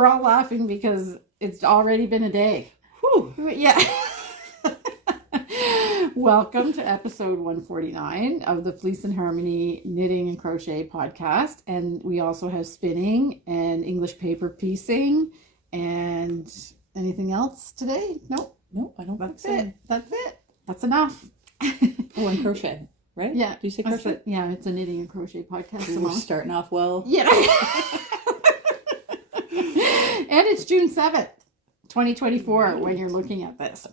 we're all laughing because it's already been a day. Whew. Yeah. Welcome to episode 149 of the Fleece and Harmony Knitting and Crochet podcast. And we also have spinning and English paper piecing and anything else today? Nope. No, I don't That's think so. it. That's it. That's enough. Oh, and crochet, right? Yeah. Do you say crochet? Yeah, it's a knitting and crochet podcast. We're Simone. starting off well. Yeah. And it's June 7th, 2024 when you're looking at this.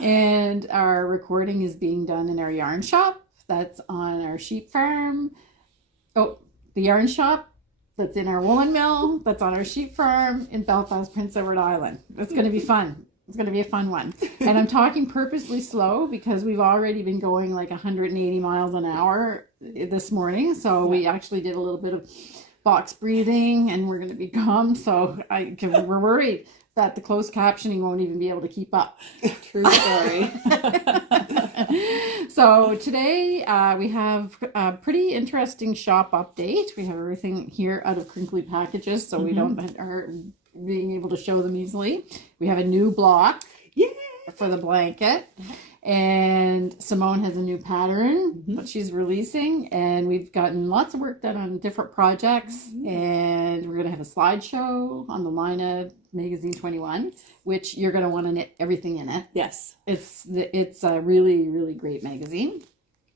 And our recording is being done in our yarn shop. That's on our sheep farm. Oh, the yarn shop that's in our woolen mill. That's on our sheep farm in Belfast, Prince Edward Island. It's going to be fun. It's going to be a fun one. And I'm talking purposely slow because we've already been going like 180 miles an hour this morning. So we actually did a little bit of box breathing and we're going to be calm. So we're worried that the closed captioning won't even be able to keep up. True story. So today we have a pretty interesting shop update. We have everything here out of crinkly packages, so we are being able to show them easily. We have a new block for the blanket. And Simone has a new pattern that she's releasing, and we've gotten lots of work done on different projects, and we're going to have a slideshow on the Laine Magazine 21, which you're going to want to knit everything in it. Yes. It's a really, really great magazine.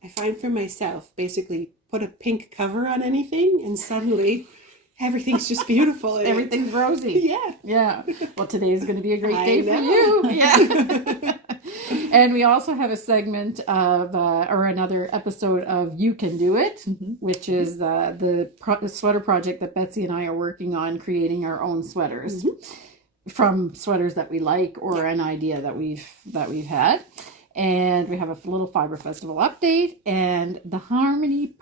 I find for myself, basically put a pink cover on anything and suddenly everything's just beautiful. Everything's rosy. Yeah. Yeah. Well, today's going to be a great day for know. you. Yeah. And we also have a segment of, or another episode of You Can Do It, which is the sweater project that Betsy and I are working on, creating our own sweaters from sweaters that we like or an idea that we've had. And we have a little Fibre Festival update, and the harmony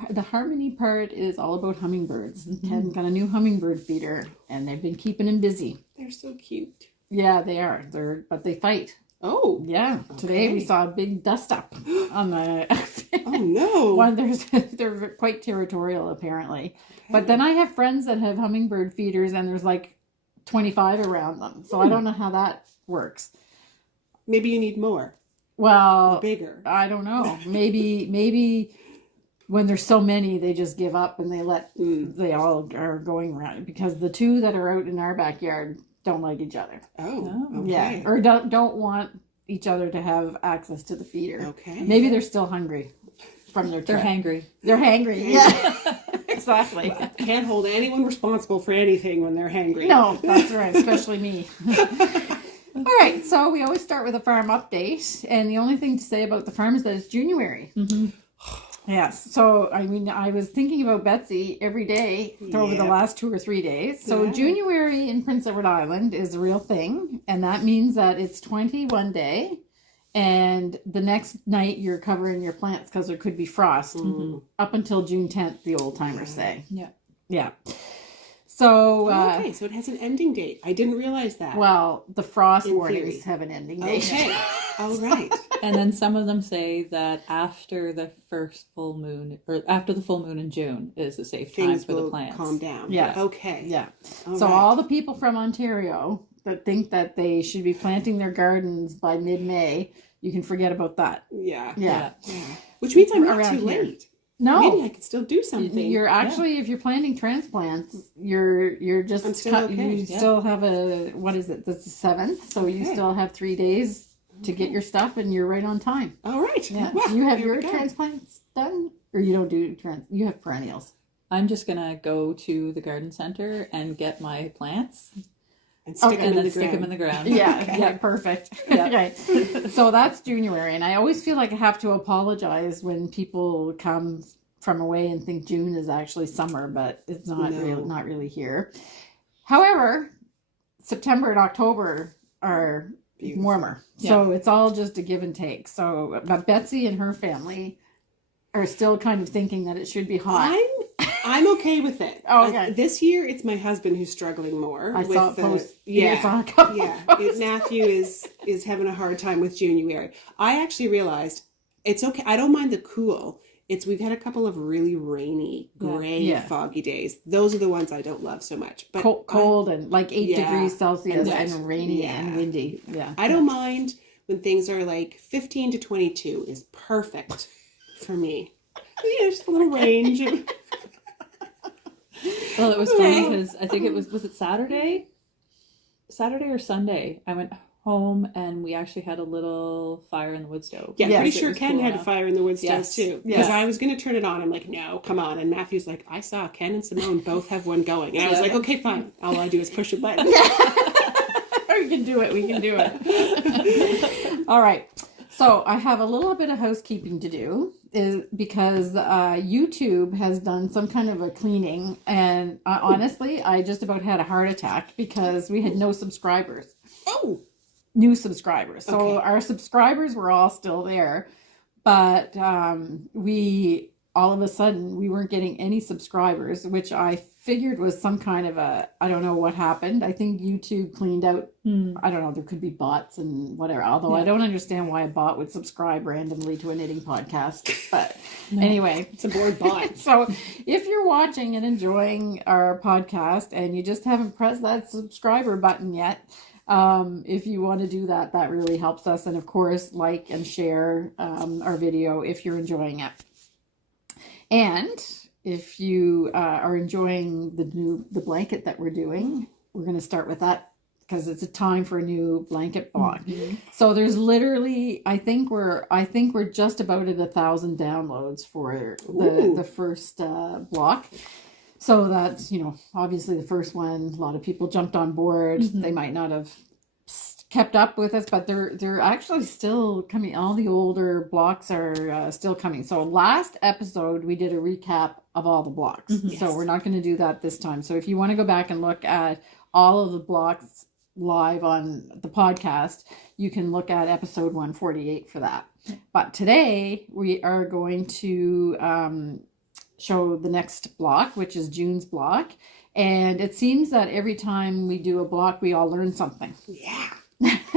part is all about hummingbirds. Ken got a new hummingbird feeder, and they've been keeping him busy. They're so cute. Yeah, they are. But they fight. Oh. Yeah. Today we saw a big dust up on the. Oh no. One, they're quite territorial apparently. Okay. But then I have friends that have hummingbird feeders, and there's like 25 around them. So I don't know how that works. Maybe you need more. Well, or bigger. I don't know. Maybe when there's so many, they just give up and they all are going around, because the two that are out in our backyard don't like each other. Oh, okay. Yeah, or don't want each other to have access to the feeder. Okay. Maybe they're still hungry from their trip. They're hangry. They're hangry. Yeah. Exactly. Well, can't hold anyone responsible for anything when they're hangry. No, that's right, especially me. All right, so we always start with a farm update, and the only thing to say about the farm is that it's January. Yes, so I mean, I was thinking about Betsy every day over the last 2 or 3 days. So January in Prince Edward Island is a real thing, and that means that it's 21 day, and the next night you're covering your plants because there could be frost up until June 10th, the old timers say. Yeah. So okay, so it has an ending date. I didn't realize that. Well, the frost In warnings theory. have an ending date. Okay. All right. And then some of them say that after the first full moon, or after the full moon in June, is a safe time Things for the will plants. calm down. Yeah. Okay. Yeah. All So right. all the people from Ontario that think that they should be planting their gardens by mid-May, you can forget about that. Yeah. Yeah. Which means I'm not Around too here. late. No. Maybe I could still do something. You're actually, if you're planting transplants, you're just, I'm still okay. you still have what is it? That's the 7th. So you still have 3 days to get your stuff, and you're right on time. All right. Yeah. Well, Do you have here your we go. transplants done? Or you don't do you have perennials? I'm just going to go to the garden center and get my plants And stick them and in then the stick ground. them in the ground. Yeah, perfect. Yeah. Okay. So that's January, and I always feel like I have to apologize when people come from away and think June is actually summer, but it's not really here. However, September and October are warmer. Yeah. So it's all just a give and take. So but Betsy and her family are still kind of thinking that it should be hot. I'm okay with it. Oh, okay. This year, it's my husband who's struggling more. I with saw a post. Yeah, I saw a couple posts. Matthew is having a hard time with January. I actually realized it's okay. I don't mind the cool. we've had a couple of really rainy, gray, Yeah. foggy days. Those are the ones I don't love so much. But Cold and like 8 Yeah. degrees Celsius And and rainy yeah. and windy. Yeah. I don't mind when things are like 15 to 22 is perfect for me. Yeah, just a little range. Well, it was funny because I think was it Saturday or Sunday? I went home and we actually had a little fire in the wood stove. Yeah, Yes, pretty It sure was Ken cool had a enough. fire in the wood stove Yes. too. Because Yes. I was going to turn it on. I'm like, no, come on. And Matthew's like, I saw Ken and Simone both have one going. And I was like, okay, fine. All I do is push a button. We can do it. We can do it. All right. So I have a little bit of housekeeping to do is because YouTube has done some kind of a cleaning. And honestly, I just about had a heart attack because we had no subscribers. Oh, New subscribers. So Okay. our subscribers were all still there. But we all of a sudden we weren't getting any subscribers, which I figured was some kind of I don't know what happened. I think YouTube cleaned out, I don't know, there could be bots and whatever, although I don't understand why a bot would subscribe randomly to a knitting podcast. But anyway, it's a bored bot. so if you're watching and enjoying our podcast and you just haven't pressed that subscriber button yet, if you want to do that, that really helps us. And of course, like and share our video if you're enjoying it. And if you are enjoying the blanket that we're doing, we're going to start with that because it's a time for a new blanket block. So there's literally, I think we're just about at 1,000 downloads for the first block. So that's, obviously the first one, a lot of people jumped on board. They might not have kept up with us, but they're actually still coming. All the older blocks are still coming. So last episode, we did a recap of all the blocks. So we're not going to do that this time. So if you want to go back and look at all of the blocks live on the podcast, you can look at episode 148 for that. But today we are going to show the next block, which is June's block. And it seems that every time we do a block, we all learn something. Yeah.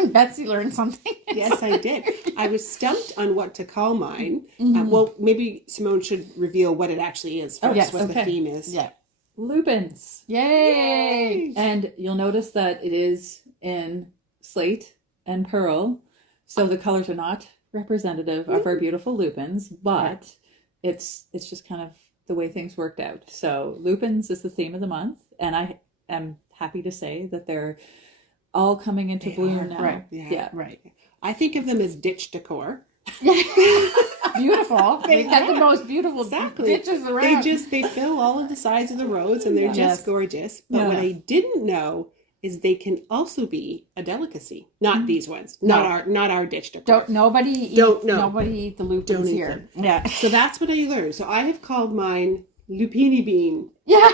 Betsy learned something. Yes, I did. I was stumped on what to call mine. Well, maybe Simone should reveal what it actually is first, yes, what the okay. theme is. Yeah. Lupins. Yay! And you'll notice that it is in slate and pearl. So the colors are not representative of our beautiful lupins, but it's just kind of the way things worked out. So lupins is the theme of the month, and I am happy to say that they're all coming into bloom now. right. Yeah. Right. I think of them as ditch decor. Beautiful. They have the are. most beautiful Exactly. ditches around. They fill all of the sides of the roads and they're Yes. just gorgeous. But what I didn't know is they can also be a delicacy. Not these ones. Not our ditch decor. Nobody eat the lupins Don't eat here. them. Yeah. So that's what I learned. So I have called mine lupini bean. Yeah.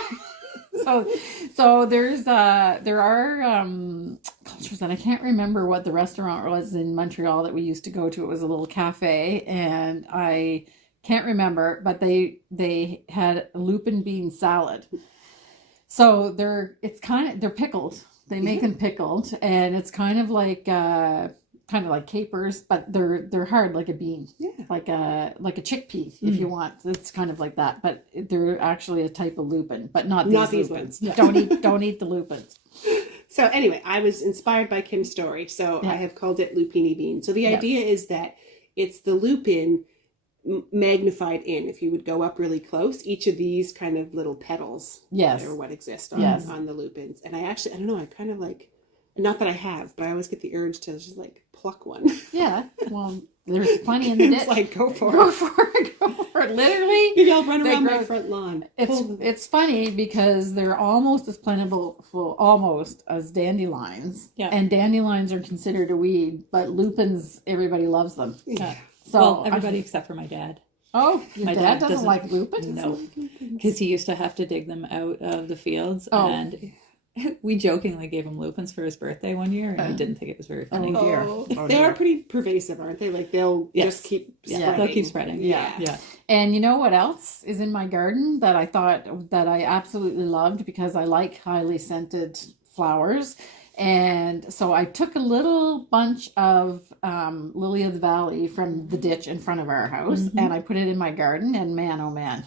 So there are cultures, and I can't remember what the restaurant was in Montreal that we used to go to. It was a little cafe, and I can't remember, but they had a lupin bean salad. So they're pickled. They make them pickled, and it's kind of like capers, but they're hard like a bean, like a chickpea if you want. It's kind of like that, but they're actually a type of lupin, but not these ones. Yeah. Don't eat the lupins. So anyway, I was inspired by Kim's story, so I have called it lupini bean. So the idea is that it's the lupin magnified in. If you would go up really close, each of these kind of little petals are what exist on the lupins. And I don't know, I kind of like, not that I have, but I always get the urge to just like pluck one. Yeah, well, there's plenty in the It's ditch. like, go for Go it. for it. Literally. Maybe I'll run they around grow- my front lawn. It's funny because they're almost as plentiful almost as dandelions. Yeah. And dandelions are considered a weed, but lupins, everybody loves them. Yeah. So Well, everybody except for my dad. Oh, your My dad dad doesn't like lupins? No, because he used to have to dig them out of the fields, Oh. and we jokingly gave him lupins for his birthday one year, and he didn't think it was very funny. Oh, dear. Oh, Oh, they dear. are pretty pervasive, aren't they? Like they'll Yes. just keep Yeah. spreading. They'll keep spreading. Yeah. Yeah. And you know what else is in my garden that I thought that I absolutely loved because I like highly scented flowers And so I took a little bunch of lily of the valley from the ditch in front of our house, and I put it in my garden. And man, oh man,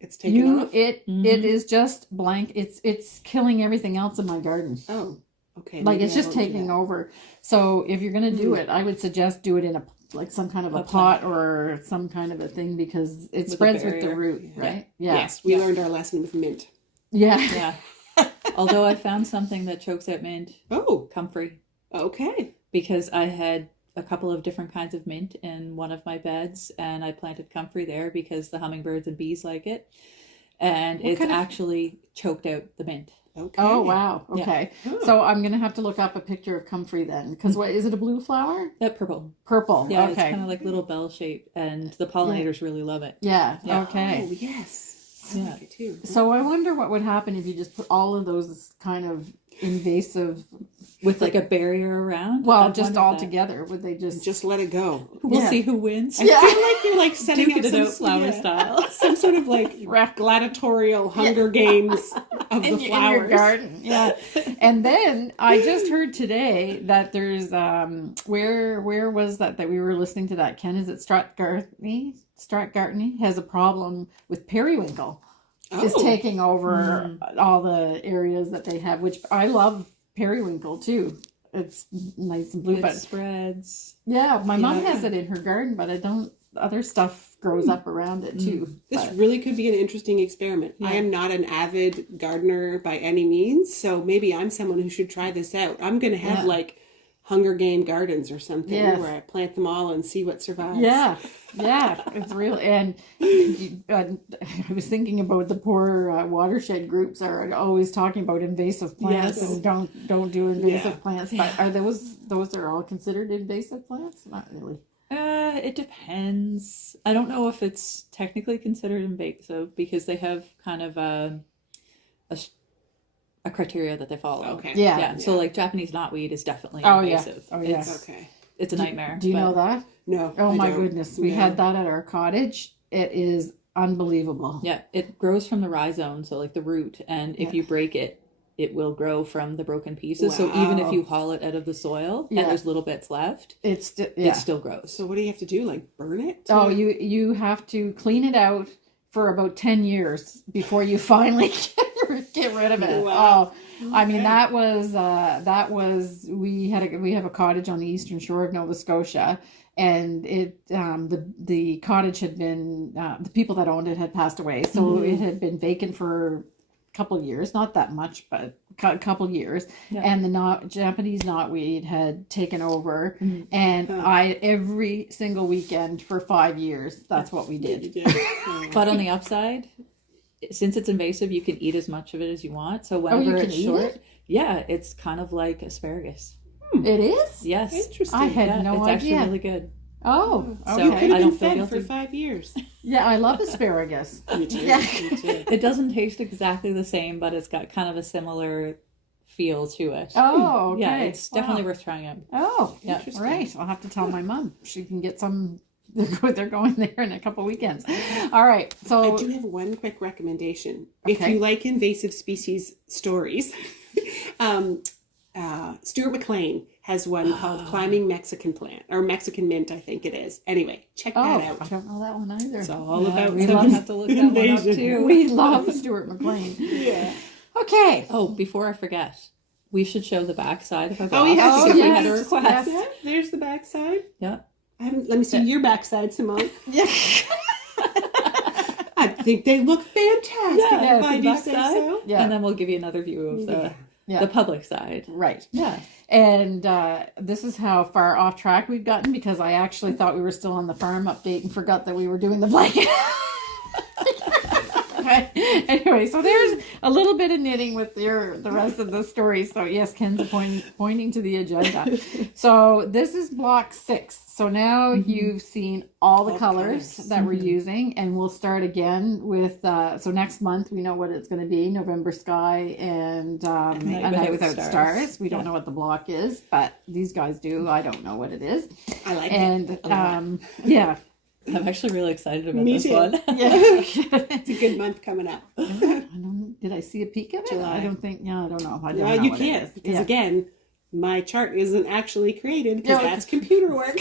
it's taken off. It is just blank. It's killing everything else in my garden. Oh, okay. Like it's just taking over. So if you're gonna do it, I would suggest do it in some kind of a pot or some kind of a thing, because it spreads with the root, right? Yeah. Yes, we learned our lesson with mint. Yeah. Although I found something that chokes out mint. Oh, Comfrey. okay. Because I had a couple of different kinds of mint in one of my beds, and I planted comfrey there because the hummingbirds and bees like it. And it's actually choked out the mint. Okay. Oh, wow. Okay. Yeah. So I'm going to have to look up a picture of comfrey then. Because what is it, a blue flower? Purple. Purple. Yeah, okay. it's kind of like little bell shape, and the pollinators really love it. Yeah. Yeah. Okay. Oh, yes. Yeah. Okay, too. So I wonder what would happen if you just put all of those kind of invasive With like a barrier around? well, I've just wondered all that. together. Would they just let it go. We'll Yeah. see who wins. I feel like you're like setting Duke up it some out flower style. some sort of like gladiatorial Hunger Games of the in flowers. your garden? Yeah. And then I just heard today that there's where was that we were listening to that, Ken? Is it Stewart-Evans has a problem with periwinkle. Is taking over all the areas that they have, which I love periwinkle too. It's nice and blue, It but spreads. yeah, my mom Yeah. has it in her garden, but I don't. Other stuff grows up around it too. This But- really could be an interesting experiment. Yeah. I am not an avid gardener by any means, so maybe I'm someone who should try this out. I'm going to have like Hunger Game gardens or something where I plant them all and see what survives. Yeah, it's real. And I was thinking about the poor watershed groups are always talking about invasive plants and don't do invasive plants. But are those are all considered invasive plants? Not really. It depends. I don't know if it's technically considered invasive because they have kind of a criteria that they follow. Okay. Yeah. So like Japanese knotweed is definitely Oh, yeah. invasive. Oh, yeah. Okay. It's a nightmare. Do you but know that? No. Oh I my don't. goodness, we No. had that at our cottage. It is unbelievable. Yeah, it grows from the rhizome, so like the root, and if you break it, it will grow from the broken pieces. So even if you haul it out of the soil and there's little bits left, it still grows. So what do you have to do? Like burn it? Oh, you have to clean it out for about 10 years before you finally get rid of it. Wow. Oh, I mean that was we have a cottage on the eastern shore of Nova Scotia, and it the cottage had been the people that owned it had passed away, so it had been vacant for a couple of years, not that much, but a couple of years, and the Japanese knotweed had taken over, and I every single weekend for 5 years that's what we did. But on the upside, since it's invasive, you can eat as much of it as you want. So whenever it's short, it's kind of like asparagus. It is? Yes. Interesting. I had no it's idea. actually really good. Oh, So okay. You could I have don't been feel fed guilty. for 5 years. Yeah, I love asparagus. Me too. Yeah. Me too. It doesn't taste exactly the same, but it's got kind of a similar feel to it. Oh, okay. Yeah, it's definitely Wow. worth trying out. Oh, Yeah. all right. I'll have to tell my mom. She can get some. They're going there in a couple weekends. All right. So I do have one quick recommendation. Okay. If you like invasive species stories, Stuart McLean has one called Climbing Mexican Plant, or Mexican Mint, I think it is. Anyway, check that I out. don't know that one either. It's all about we some love, have to look that one up invasion. too. we love Stuart McLean. Yeah. Okay. Oh, before I forget, we should show the back side of our Oh, box. yes. if we had a yes, request. yes. Yeah, there's the backside. Yeah. Let me see your backside, Simone. Yeah. I think they look fantastic. Yeah, if I the do back say side. so. Yeah. And then we'll give you another view of the public side. Right. Yeah. And this is how far off track we've gotten, because I actually thought we were still on the farm update and forgot that we were doing the blanket. Okay. Anyway, so there's a little bit of knitting with the rest of the story. So yes, Ken's pointing to the agenda. So this is block 6. So now you've seen all the colors that we're using, and we'll start again with so next month we know what it's going to be: November Sky and A Night Without Stars. We don't know what the block is, but these guys do. I don't know what it is. I like And it. yeah. I'm actually really excited about Me this too. one. Yeah. It's a good month coming up. Did I see a peek of it? July. I don't think. Yeah, I don't know. I don't No, know you what can't, it is. because Yeah. again, my chart isn't actually created because No. that's computer work.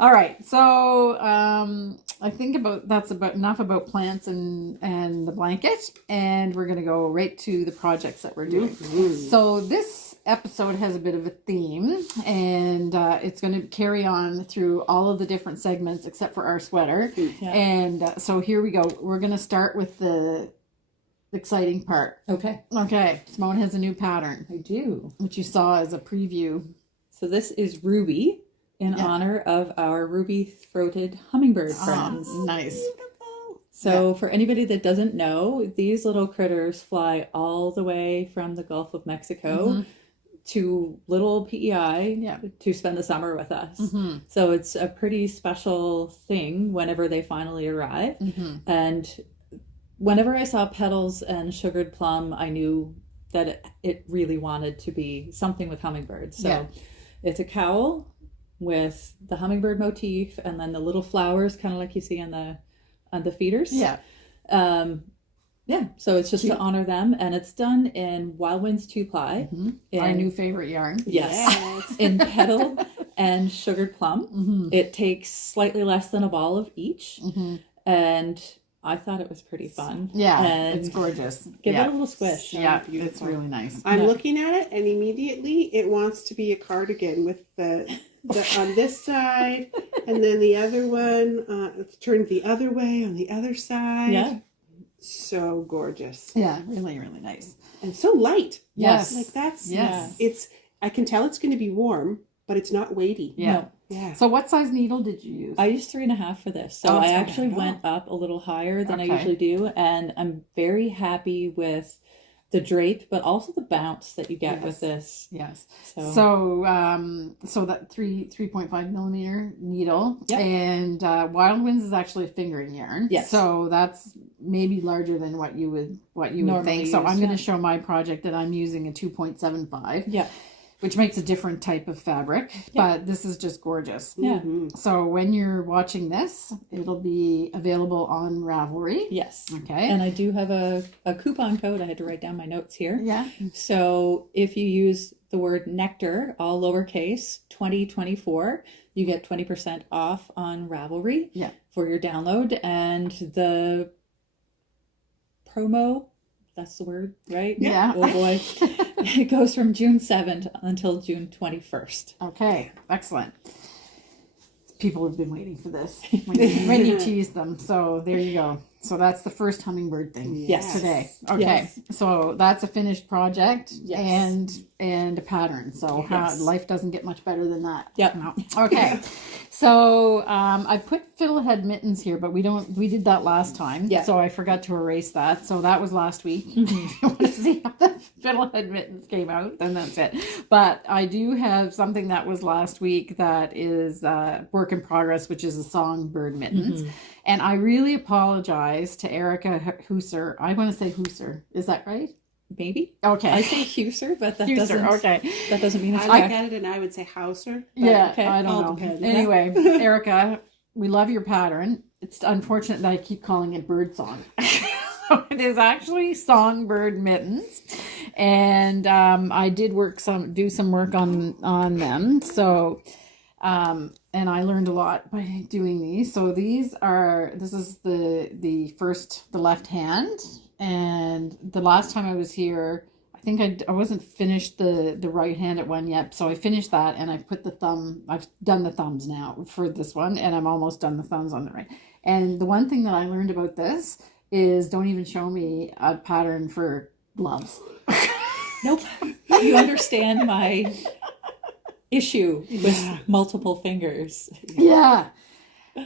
All right, so I think that's about enough about plants and the blanket, and we're gonna go right to the projects that we're doing. So this episode has a bit of a theme, and it's going to carry on through all of the different segments except for our sweater. Yeah. And so here we go. We're going to start with the exciting part. Okay. Okay, Simone has a new pattern, I do. which you saw as a preview. So this is Ruby in Yeah. honor of our ruby-throated hummingbird friends. Nice. So for anybody that doesn't know, these little critters fly all the way from the Gulf of Mexico to little PEI to spend the summer with us. So it's a pretty special thing whenever they finally arrive. And whenever I saw petals and sugared plum, I knew that it really wanted to be something with hummingbirds. So it's a cowl with the hummingbird motif and then the little flowers, kind of like you see on the feeders. So it's just to honor them, and it's done in Wild Winds 2-ply. Our new favorite yarn. Yes. In petal and sugared plum. It takes slightly less than a ball of each, and I thought it was pretty fun. Yeah, and it's gorgeous. Give it a little squish. Yeah, it's really nice. I'm looking at it, and immediately it wants to be a cardigan with the on this side, and then the other one it's turned the other way on the other side. Yeah. So gorgeous. Yeah, really, really nice. And so light. Yes. Like that's Yes. it's I can tell it's going to be warm, but it's not weighty. Yeah. No. Yeah. So what size needle did you use? I used 3.5 for this. So Oh, I it's actually good. went up a little higher than I Okay. usually do. And I'm very happy with the drape, but also the bounce that you get with this. Yes. So So that 3.5 millimeter needle, Yep. and Wild Winds is actually a fingering yarn. Yes. So that's maybe larger than what you would Normally think. So use, I'm going yeah. to show my project that I'm using a 2.75, yeah. which makes a different type of fabric, but this is just gorgeous. Yeah. So when you're watching this, it'll be available on Ravelry. Yes. Okay. And I do have a coupon code. I had to write down my notes here. Yeah. So if you use the word nectar, all lowercase, 2024, you get 20% off on Ravelry for your download. And the promo, that's the word, right? Yeah. Oh boy. It goes from June 7th until June 21st. Okay, excellent. People have been waiting for this when you tease them. So there you go. So that's the first hummingbird thing Yes. today. Okay, Yes. so that's a finished project Yes. and a pattern. So Yes. life doesn't get much better than that. Yep. No. Okay. So I put fiddlehead mittens here, but we did that last time. Yeah. So I forgot to erase that. So that was last week. If you want to see how the fiddlehead mittens came out, then that's it. But I do have something that was last week that is work in progress, which is a Songbird Mittens. And I really apologize to Erica Husser. I want to say Husser. Is that right? Maybe. Okay. I say Husser, but that Husser, doesn't okay. that doesn't mean it's I correct. look at it and I would say Hauser. but Yeah, okay. I All don't know. depends. Anyway, Erica, we love your pattern. It's unfortunate that I keep calling it birdsong. So it is actually Songbird Mittens, and I did do some work on them. So, and I learned a lot by doing these. So this is the left hand, and the last time I was here, I think I wasn't finished the right handed one yet, so I finished that, and I put I've done the thumbs now for this one, and I'm almost done the thumbs on the right. And the one thing that I learned about this is don't even show me a pattern for gloves. Nope. You understand my issue with multiple fingers. Yeah. I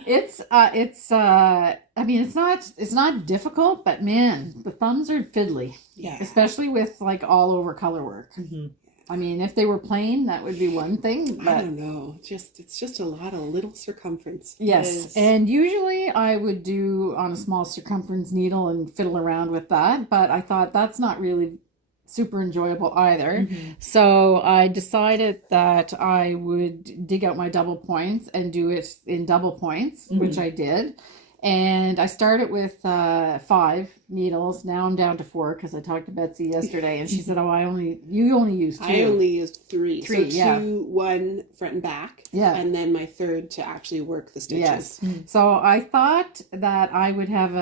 mean, it's not difficult, but man, the thumbs are fiddly. Yeah. Especially with like all over color work. I mean, if they were plain, that would be one thing, I but don't know. It's just a lot of little circumference. yes. And usually I would do on a small circumference needle and fiddle around with that, but I thought that's not really super enjoyable either. So I decided that I would dig out my double points and do it in double points, which I did. And I started with 5 needles. Now I'm down to 4 because I talked to Betsy yesterday, and she said, "Oh, you only used 2." I only used 3. So 2, yeah. 1 front and back. Yeah. And then my third to actually work the stitches. Yes. So I thought that I would have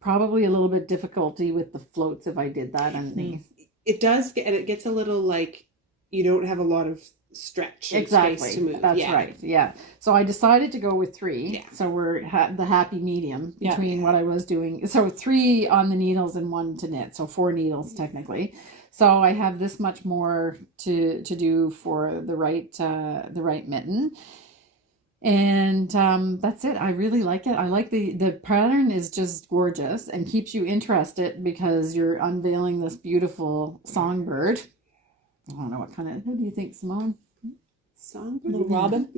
probably a little bit difficulty with the floats if I did that underneath. It does get, and it gets a little like you don't have a lot of stretch and space to move. That's right. Yeah. So I decided to go with 3. Yeah. So we're the happy medium between what I was doing. So 3 on the needles and 1 to knit. So 4 needles technically. So I have this much more to do for the right mitten. And that's it. I really like it. I like the pattern is just gorgeous and keeps you interested because you're unveiling this beautiful songbird. I don't know who do you think, Simone? Songbird? Little robin?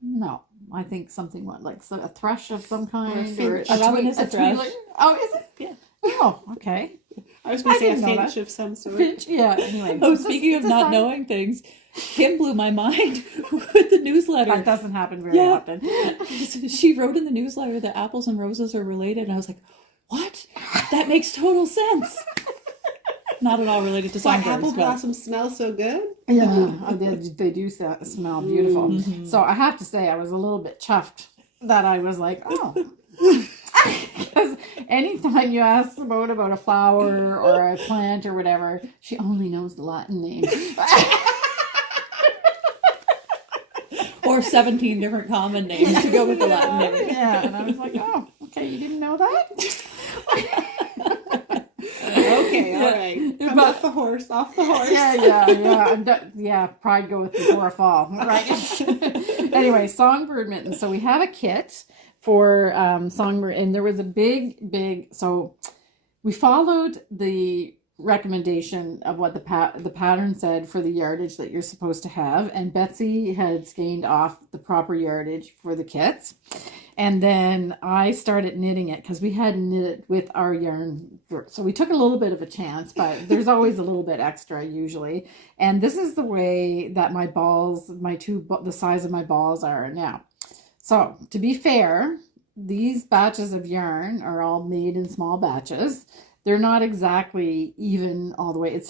No. I think something like a thrush of some kind. Or a robin is a thrush. Oh, is it? Yeah. Oh, okay. I was going to say a didn't know finch that. of some sort. Finch, yeah. Anyway. Oh, speaking of not knowing things, Kim blew my mind with the newsletter. That doesn't happen very often. She wrote in the newsletter that apples and roses are related, and I was like, what? That makes total sense. Not at all related to Why songbirds. apple but- blossoms smell so good? Yeah, they do smell beautiful. So I have to say I was a little bit chuffed that I was like, oh. Because anytime you ask Simone about a flower or a plant or whatever, she only knows the Latin name. Or 17 different common names to go with the Latin name. Yeah, and I was like, oh, okay, you didn't know that? Okay, all right. Come off the horse. Yeah, pride goeth before a fall, right? Anyway, Songbird Mittens. So we have a kit for Songbird, and there was a big, so we followed the recommendation of what the pattern said for the yardage that you're supposed to have, and Betsy had scanned off the proper yardage for the kits. And then I started knitting it because we had knit it with our yarn. So we took a little bit of a chance, but there's always a little bit extra usually. And this is the way that my balls, the size of my balls are now. So to be fair, these batches of yarn are all made in small batches. They're not exactly even all the way.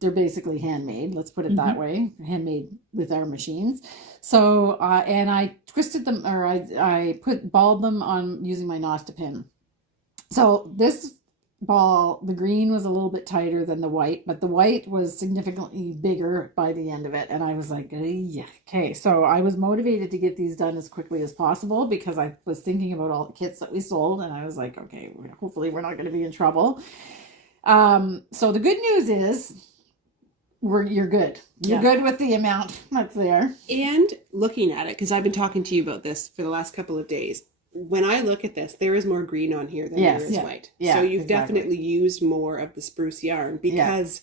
They're basically handmade. Let's put it that way. Handmade with our machines. So, and I twisted them, or I balled them on using my Nosta pin. So this ball, the green was a little bit tighter than the white, but the white was significantly bigger by the end of it. And I was like, yeah, okay. So I was motivated to get these done as quickly as possible because I was thinking about all the kits that we sold. And I was like, okay, hopefully we're not going to be in trouble. So the good news is you're good. You're good with the amount that's there. And looking at it, because I've been talking to you about this for the last couple of days. When I look at this, there is more green on here than there is white. Yeah, so you've definitely used more of the spruce yarn because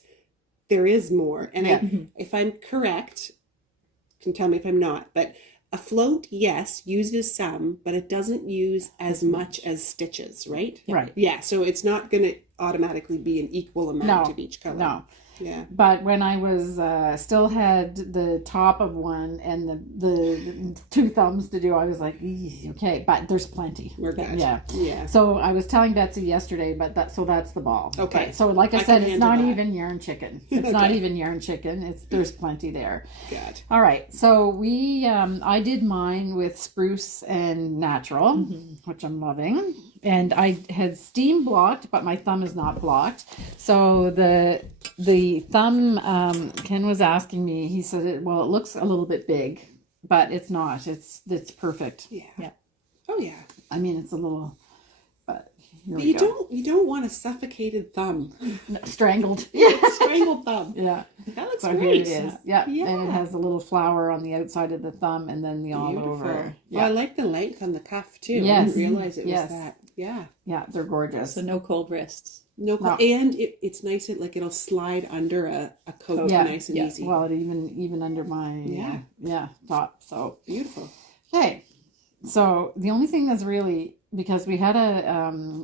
there is more. And if I'm correct, you can tell me if I'm not, but a float, yes, uses some, but it doesn't use as much as stitches, right? Right. Yeah, so it's not going to automatically be an equal amount of each color. No. Yeah. But when I was still had the top of one and the 2 thumbs to do, I was like, okay, but there's plenty. We're good. Yeah. So I was telling Betsy yesterday, but that's the ball. Okay. But, so like I said, it's not that. even yarn chicken. It's not even yarn chicken. There's plenty there. Good. All right. So we I did mine with spruce and natural, which I'm loving. And I had steam blocked, but my thumb is not blocked. So the thumb, Ken was asking me, he said, it looks a little bit big, but it's not. It's perfect. Yeah. Oh yeah. I mean, it's a little, but here But we go. you don't want a suffocated thumb. Strangled. Yeah, strangled thumb. Yeah. That looks So great. here it is. Yeah. And it has a little flower on the outside of the thumb and then the all over. Yeah. Well, I like the length on the cuff too. Yes. I didn't realize it was that. Yeah. Yeah, they're gorgeous. So no cold wrists. No. And it's nice. It'll slide under a coat nice and easy. Well, it even under my top. So beautiful. Okay. So the only thing that's really, because we had a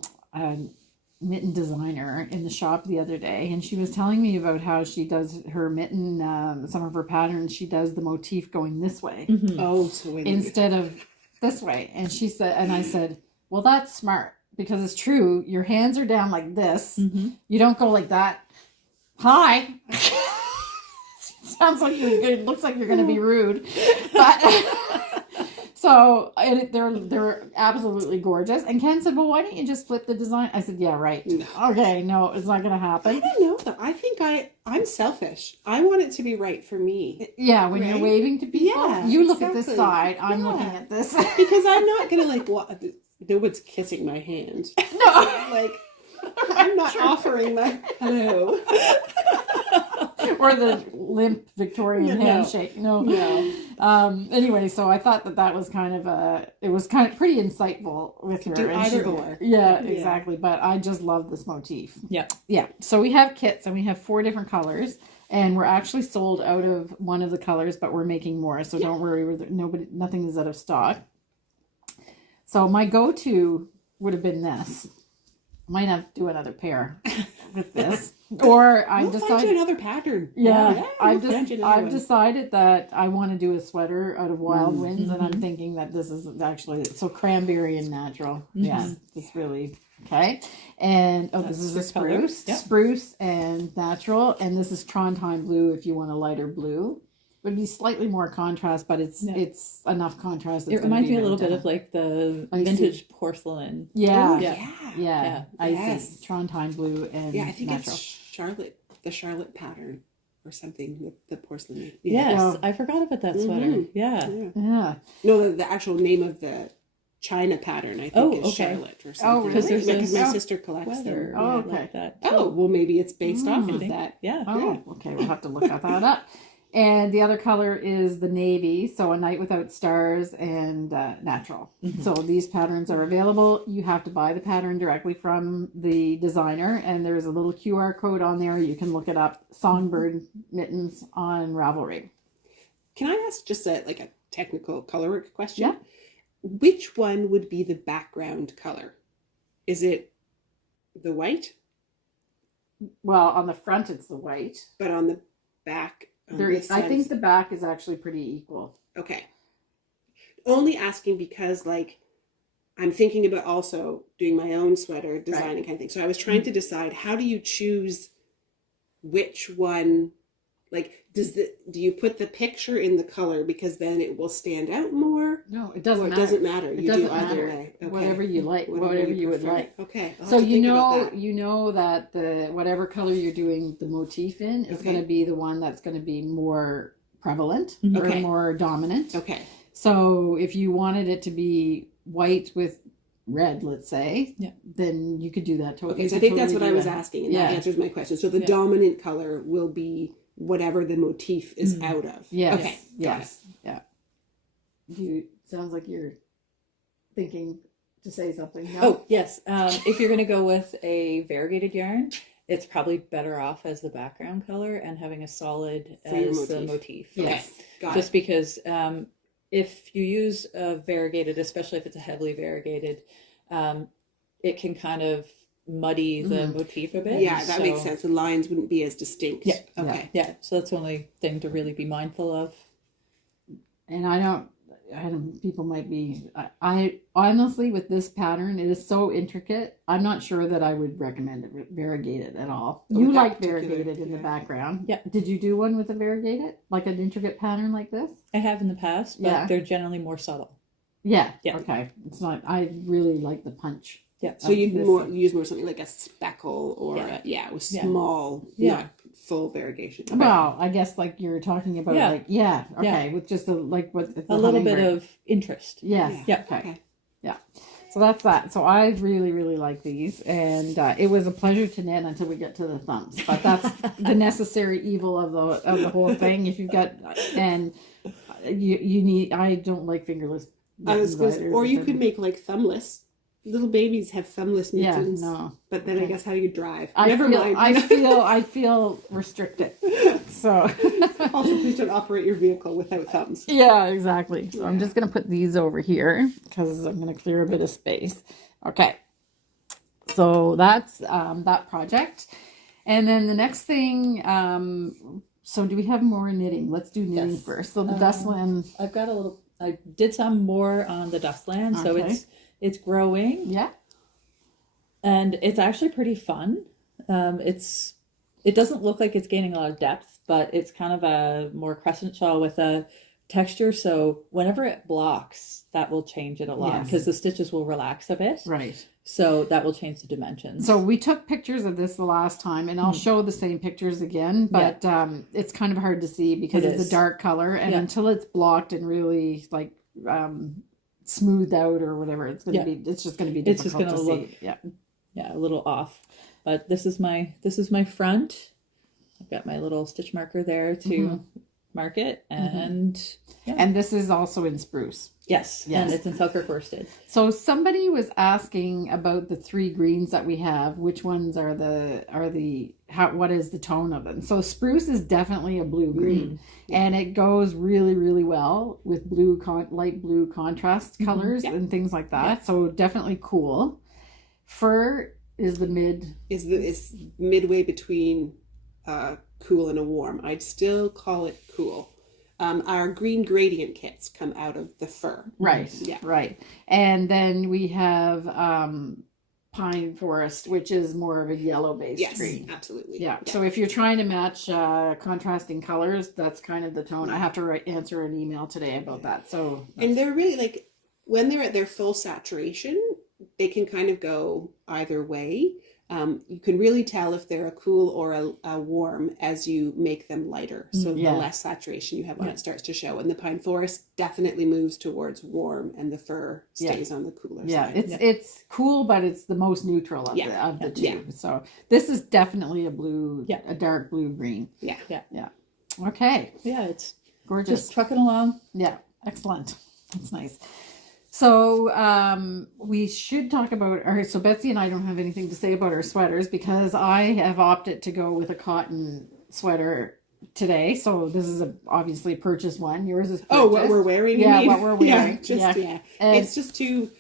mitten designer in the shop the other day, and she was telling me about how she does her mitten, some of her patterns, she does the motif going this way Oh, so instead of this way. And she said, and I said, well, that's smart, because it's true. Your hands are down like this. You don't go like that. Hi. Sounds like it looks like you're going to be rude, but so they're absolutely gorgeous. And Ken said, well, why don't you just flip the design? I said, yeah, right. No. Okay, no, it's not going to happen. I don't know though. I think I'm selfish. I want it to to be me. Yeah, when you're waving to people, you look at this side, I'm looking at this. Because I'm not going to like, no one's kissing my hand. No. Like, I'm not offering my hello. Or the limp Victorian handshake. No. Anyway, so I thought that was kind of it was kind of pretty insightful with her. Do either or. Yeah, exactly. But I just love this motif. Yeah. Yeah. So we have kits, and we have 4 different colors, and we're actually sold out of one of the colors, but we're making more. So don't worry, nothing is out of stock. So my go-to would have been this. Might have to do another pair with this, or I've decided another pattern. Yeah, I've decided that I want to do a sweater out of Wild Winds, and I'm thinking that this is actually cranberry and natural. Yeah, it's really okay. And this is a spruce, spruce and natural, and this is Trondheim blue. If you want a lighter blue, would be slightly more contrast, but it's enough contrast. It reminds me a little bit of like the vintage porcelain. Yeah. Icy Trondheim blue and I think natural. It's the Charlotte pattern or something with the porcelain. Yes, I forgot about that sweater. Yeah. No, the actual name of the China pattern, I think, is Charlotte or something. Oh, really? Because my sister collects them. Oh, okay. Like that. Oh, well, maybe it's based off of that. Yeah. Oh, okay. We'll have to look that up. And the other color is the navy, so A Night Without Stars and natural. So these patterns are available. You have to buy the pattern directly from the designer, and there's a little QR code on there. You can look it up. Songbird Mittens on Ravelry. Can I ask just a technical color work question? Yeah. Which one would be the background color? Is it the white? Well, on the front it's the white, but on the back. I think the back is actually pretty equal. Okay. Only asking because, I'm thinking about also doing my own sweater designing kind of thing. So I was trying to decide, how do you choose which one? Do you put the picture in the color because then it will stand out more? No, it doesn't matter. It doesn't matter. You do either way. Okay. Whatever you like, whatever you would like. Okay. So you know that the whatever color you're doing the motif in is going to be the one that's going to be more prevalent or more dominant. Okay. So if you wanted it to be white with red, let's say, then you could do that totally. Okay, so I think that's what I was asking, and that answers my question. So the dominant color will be whatever the motif is out of. Yes. Okay. Yes. Yeah. Sounds like you're thinking to say something. No? Oh, yes. If you're going to go with a variegated yarn, it's probably better off as the background color and having a solid as the motif. Yes. Okay. Just because if you use a variegated, especially if it's a heavily variegated, it can kind of muddy the motif a bit. Yeah, that makes sense. The lines wouldn't be as distinct. Yeah. Okay. Yeah. So that's the only thing to really be mindful of. And I don't people might be, I honestly, with this pattern, it is so intricate. I'm not sure that I would recommend it variegated at all. You like variegated in the background. Yeah. Did you do one with a variegated? Like an intricate pattern like this? I have in the past, but they're generally more subtle. Yeah. Okay. It's not, I really like the punch. Yeah. So you'd use more something like a speckle or with small, not full variegation. Okay. Well, I guess like you're talking about with just a little bit of interest. Yes. Yeah. Okay. Yeah. So that's that. So I really, really like these, and it was a pleasure to knit until we get to the thumbs. But that's the necessary evil of the whole thing. If you've got you need, I don't like fingerless. I was going to say, or you could make like thumbless. Little babies have thumbless mittens. Yeah, no. But then I guess how do you drive? Never mind. I feel restricted. So also, please don't operate your vehicle without thumbs. Yeah, exactly. So I'm just going to put these over here because I'm going to clear a bit of space. Okay. So that's that project. And then the next thing, so do we have more knitting? Let's do knitting Yes. first. So the Dustland. I've got a little, I did some more on the Dustland, so Okay. it's growing. Yeah. And it's actually pretty fun. It doesn't look like it's gaining a lot of depth, but it's kind of a more crescent shawl with a texture. So whenever it blocks, that will change it a lot Yes. because the stitches will relax a bit. Right. So that will change the dimensions. So we took pictures of this the last time, and I'll show the same pictures again, but it's kind of hard to see because it's a dark color, and until it's blocked and really like smoothed out or whatever, it's going to be, it's just going to be difficult it's just going to look see. a little off. But this is my front. I've got my little stitch marker there to mark it, and And this is also in spruce. yes, and it's in Selkirk worsted. So somebody was asking about the 3 greens that we have. Which ones are what is the tone of them? So spruce is definitely a blue green, and it goes really, really well with light blue contrast colors and things like that. Yeah. So definitely cool. Fir is is midway between cool and a warm. I'd still call it cool. Our green gradient kits come out of the fir. Right. Yeah. Right. And then we have pine forest, which is more of a yellow based green. Yes, absolutely. Yeah. So if you're trying to match contrasting colors, that's kind of the tone. I have to answer an email today about that. So and they're really like when they're at their full saturation, they can kind of go either way. You can really tell if they're a cool or a warm as you make them lighter. So the less saturation you have on it starts to show. And the pine forest definitely moves towards warm, and the fir stays on the cooler side. It's cool, but it's the most neutral of the two. Yeah. So this is definitely a dark blue green. Yeah. Okay. Yeah, it's gorgeous. Just trucking along. Yeah, excellent. That's nice. So we should talk about so Betsy and I don't have anything to say about our sweaters because I have opted to go with a cotton sweater today. So this is obviously a purchased one. Yours is purchased. Oh, what we're wearing? Yeah, what we're wearing. It's just too.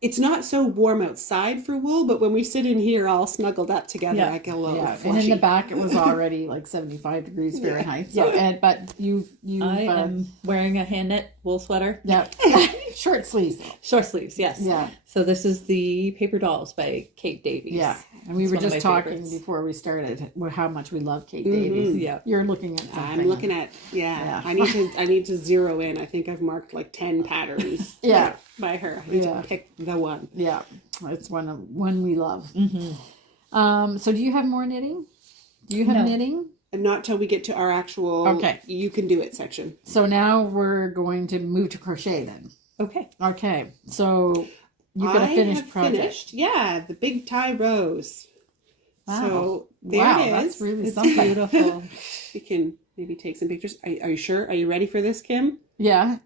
It's not so warm outside for wool, but when we sit in here all snuggled up together, I get a little flushy. And in the back it was already like 75 degrees Fahrenheit. So, but I am wearing a hand knit wool sweater. Yeah. Short sleeves. Short sleeves, yes. Yeah. So this is the Paper Dolls by Kate Davies. Yeah. And we were just talking before we started how much we love Kate Davies. Yeah. You're looking at something. I'm looking at I need to zero in. I think I've marked like 10 patterns by her. I need to pick the one. Yeah. It's one we love. Mm-hmm. So do you have more knitting? Do you have knitting? And not till we get to our actual you can do it section. So now we're going to move to crochet then. Okay. So you've got a finished project. Yeah, the big tie rose. Wow. So there it is. That's really something. Beautiful. We can maybe take some pictures. Are you sure? Are you ready for this, Kim? Yeah.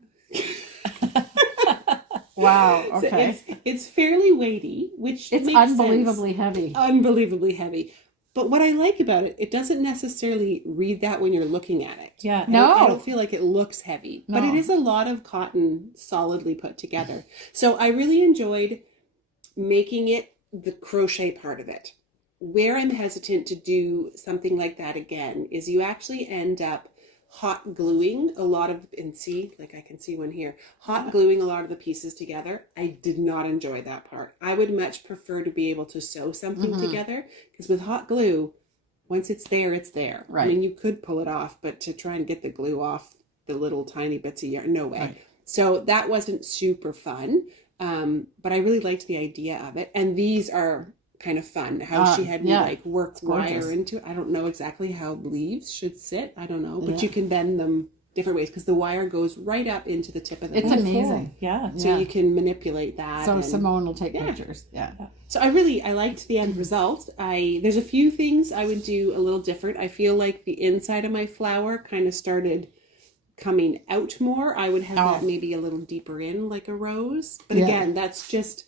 Wow. Okay. So it's fairly weighty, which it's makes unbelievably sense. heavy. Unbelievably heavy. But what I like about it, it doesn't necessarily read that when you're looking at it. Yeah. I don't feel like it looks heavy. No. But it is a lot of cotton solidly put together. So I really enjoyed making it the crochet part of it. Where I'm hesitant to do something like that again is you actually end up hot gluing a lot of, and see, like I can see one here, hot gluing a lot of the pieces together. I did not enjoy that part. I would much prefer to be able to sew something together, because with hot glue, once it's there, it's there. Right. I mean, you could pull it off, but to try and get the glue off the little tiny bits of yarn, no way. Right. So that wasn't super fun, but I really liked the idea of it. And these are kind of fun, how she had me like work wire into it. I don't know exactly how leaves should sit. I don't know, but you can bend them different ways because the wire goes right up into the tip of the It's amazing. Cool. Yeah. So you can manipulate that. So Simone will take pictures. Yeah. So I liked the end result. There's a few things I would do a little different. I feel like the inside of my flower kind of started coming out more. I would have that maybe a little deeper in, like a rose. But again, that's just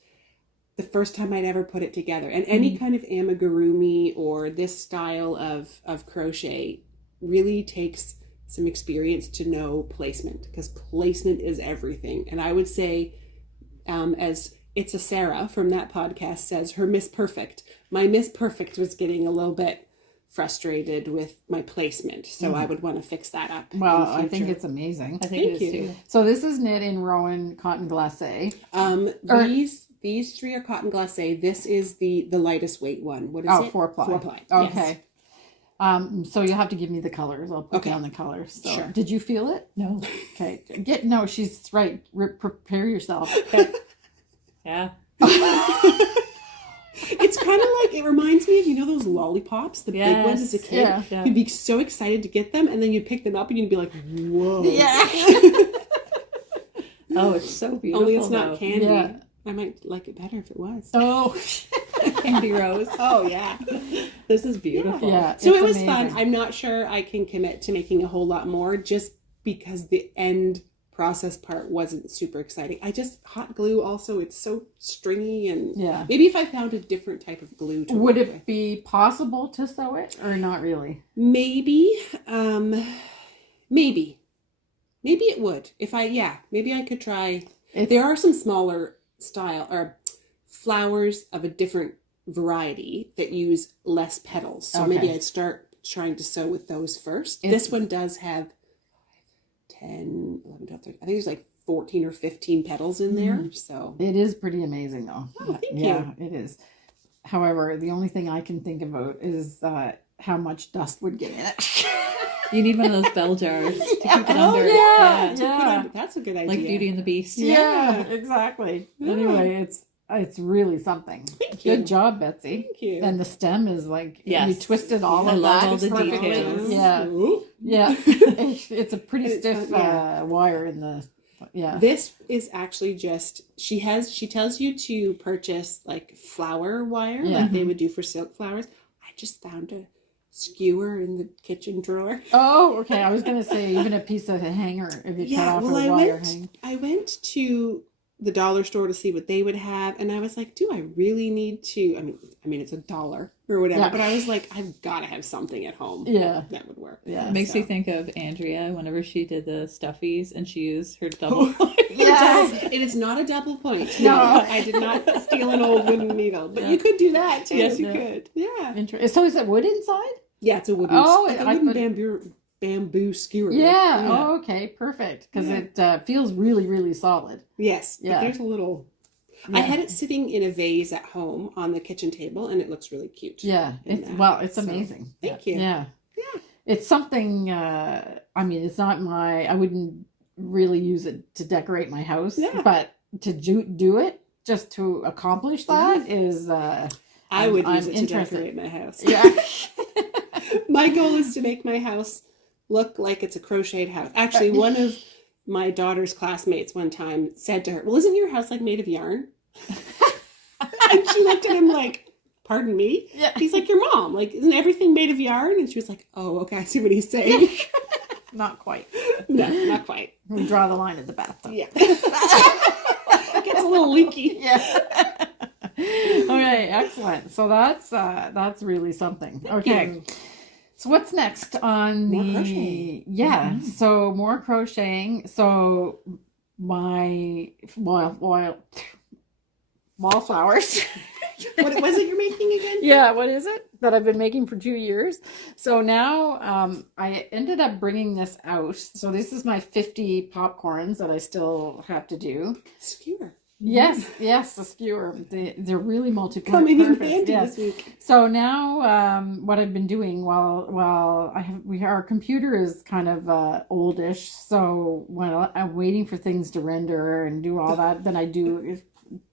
the first time I'd ever put it together. And any kind of amigurumi or this style of crochet really takes some experience to know placement, because placement is everything. And I would say as it's a Sarah from that podcast says her Miss Perfect. My Miss Perfect was getting a little bit frustrated with my placement, so I would want to fix that up. Well, I think it's amazing. I think Thank it is you. too. So this is knit in Rowan cotton glacé. These three are cotton glacé. This is the lightest weight one. What is it? 4-ply. 4-ply. Okay. Yes. So you have to give me the colors. I'll put Okay. down the colors. So, Sure. Did you feel it? No. Okay. She's right. Prepare yourself. Yeah. It's kind of like, it reminds me of, those lollipops, the big ones as a kid. Yeah. Yeah. You'd be so excited to get them, and then you'd pick them up and you'd be like, whoa. Yeah. Oh, it's so beautiful. Only it's not though. candy. Yeah. I might like it better if it was. Oh. Candy rose. Oh, yeah. This is beautiful. Yeah. So it's it was amazing. fun. I'm not sure I can commit to making a whole lot more just because the end process part wasn't super exciting. Hot glue also, it's so stringy, and Yeah. maybe if I found a different type of glue to Would work it with. be possible to sew it or not really? Maybe it would. Maybe I could try. There are some smaller style or flowers of a different variety that use less petals. So maybe Okay. I'd start trying to sew with those first. It's- This one does have 10, 11, 12, 13. I think there's like 14 or 15 petals in there. So It is pretty amazing though. Oh, thank Yeah, it is. However, the only thing I can think about is how much dust would get in it. You need one of those bell jars to keep it Oh, under. yeah. to put on- that's a good idea. Like Beauty and the Beast. Yeah, exactly. Yeah. Anyway, it's really something. Thank you. Good job, Betsy. Thank you. And the stem is like, Yes. you twisted all I of love that all the perfectly. details. Yeah, Ooh. yeah. It's a pretty And it's stiff fun, yeah. wire in the, yeah. This is actually just she tells you to purchase like flower wire Yeah. like they would do for silk flowers. I just found a skewer in the kitchen drawer. Oh, okay. I was going to say even a piece of a hanger if you cut off a wire hang. I went to the dollar store to see what they would have, and I was like, do I really need to? I mean it's $1 or whatever, Yeah. but I was like, I've got to have something at home. Yeah. That would work. Yeah. It makes So. me think of Andrea whenever she did the stuffies and she used her double. Yeah. It is not a double point. No. I did not steal an old wooden needle, but you could do that too. Yes, you Yeah. could. Yeah. So is it wood inside? Yeah, it's a wooden, Oh, like a I wooden put- bamboo skewer. Yeah. Oh, okay. Perfect. Because Yeah. it feels really, really solid. Yes. Yeah. But there's a little. Yeah. I had it sitting in a vase at home on the kitchen table, and it looks really cute. Yeah. It's So, amazing. thank you. Yeah. Yeah. It's something, it's not I wouldn't really use it to decorate my house, Yeah. but to do it just to accomplish that is, I would use I'm it to interested. decorate my house. yeah. My goal is to make my house look like it's a crocheted house. Actually, one of my daughter's classmates one time said to her, "Well, isn't your house like made of yarn?" And she looked at him like, "Pardon me?" Yeah. He's like, "Your mom, like, isn't everything made of yarn?" And she was like, "Oh, okay, I see what he's saying." Not quite. No, not quite. We draw the line at the bathtub. Yeah. It gets a little leaky. Yeah. Okay, excellent. So that's really something. Okay. So what's next on More the crocheting. Yeah. So more crocheting. So my wallflowers. What was it you're making again? Yeah, what is it that I've been making for 2 years? So now I ended up bringing this out. So this is my 50 popcorns that I still have to do. Skewer. Yes, the skewer. They're really multi-purpose. Coming in handy Yes. this week. So now, what I've been doing while our computer is kind of oldish. So when I'm waiting for things to render and do all that, then I do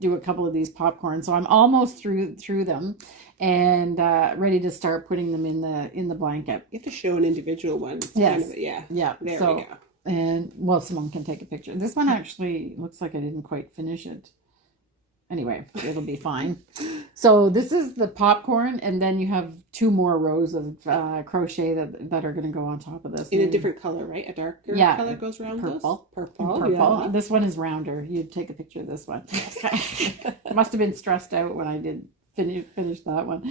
a couple of these popcorn. So I'm almost through them, and ready to start putting them in the blanket. You have to show an individual one. It's Yes. kind of, yeah. Yeah. There so, we go. And Simone can take a picture. This one actually looks like I didn't quite finish it. Anyway, it'll be fine. So this is the popcorn, and then you have 2 more rows of crochet that are going to go on top of this. In a different color, right? A darker Yeah. color goes around Purple. those? Purple. Purple. Yeah. This one is rounder. You'd take a picture of this one. Must have been stressed out when I did finish that one.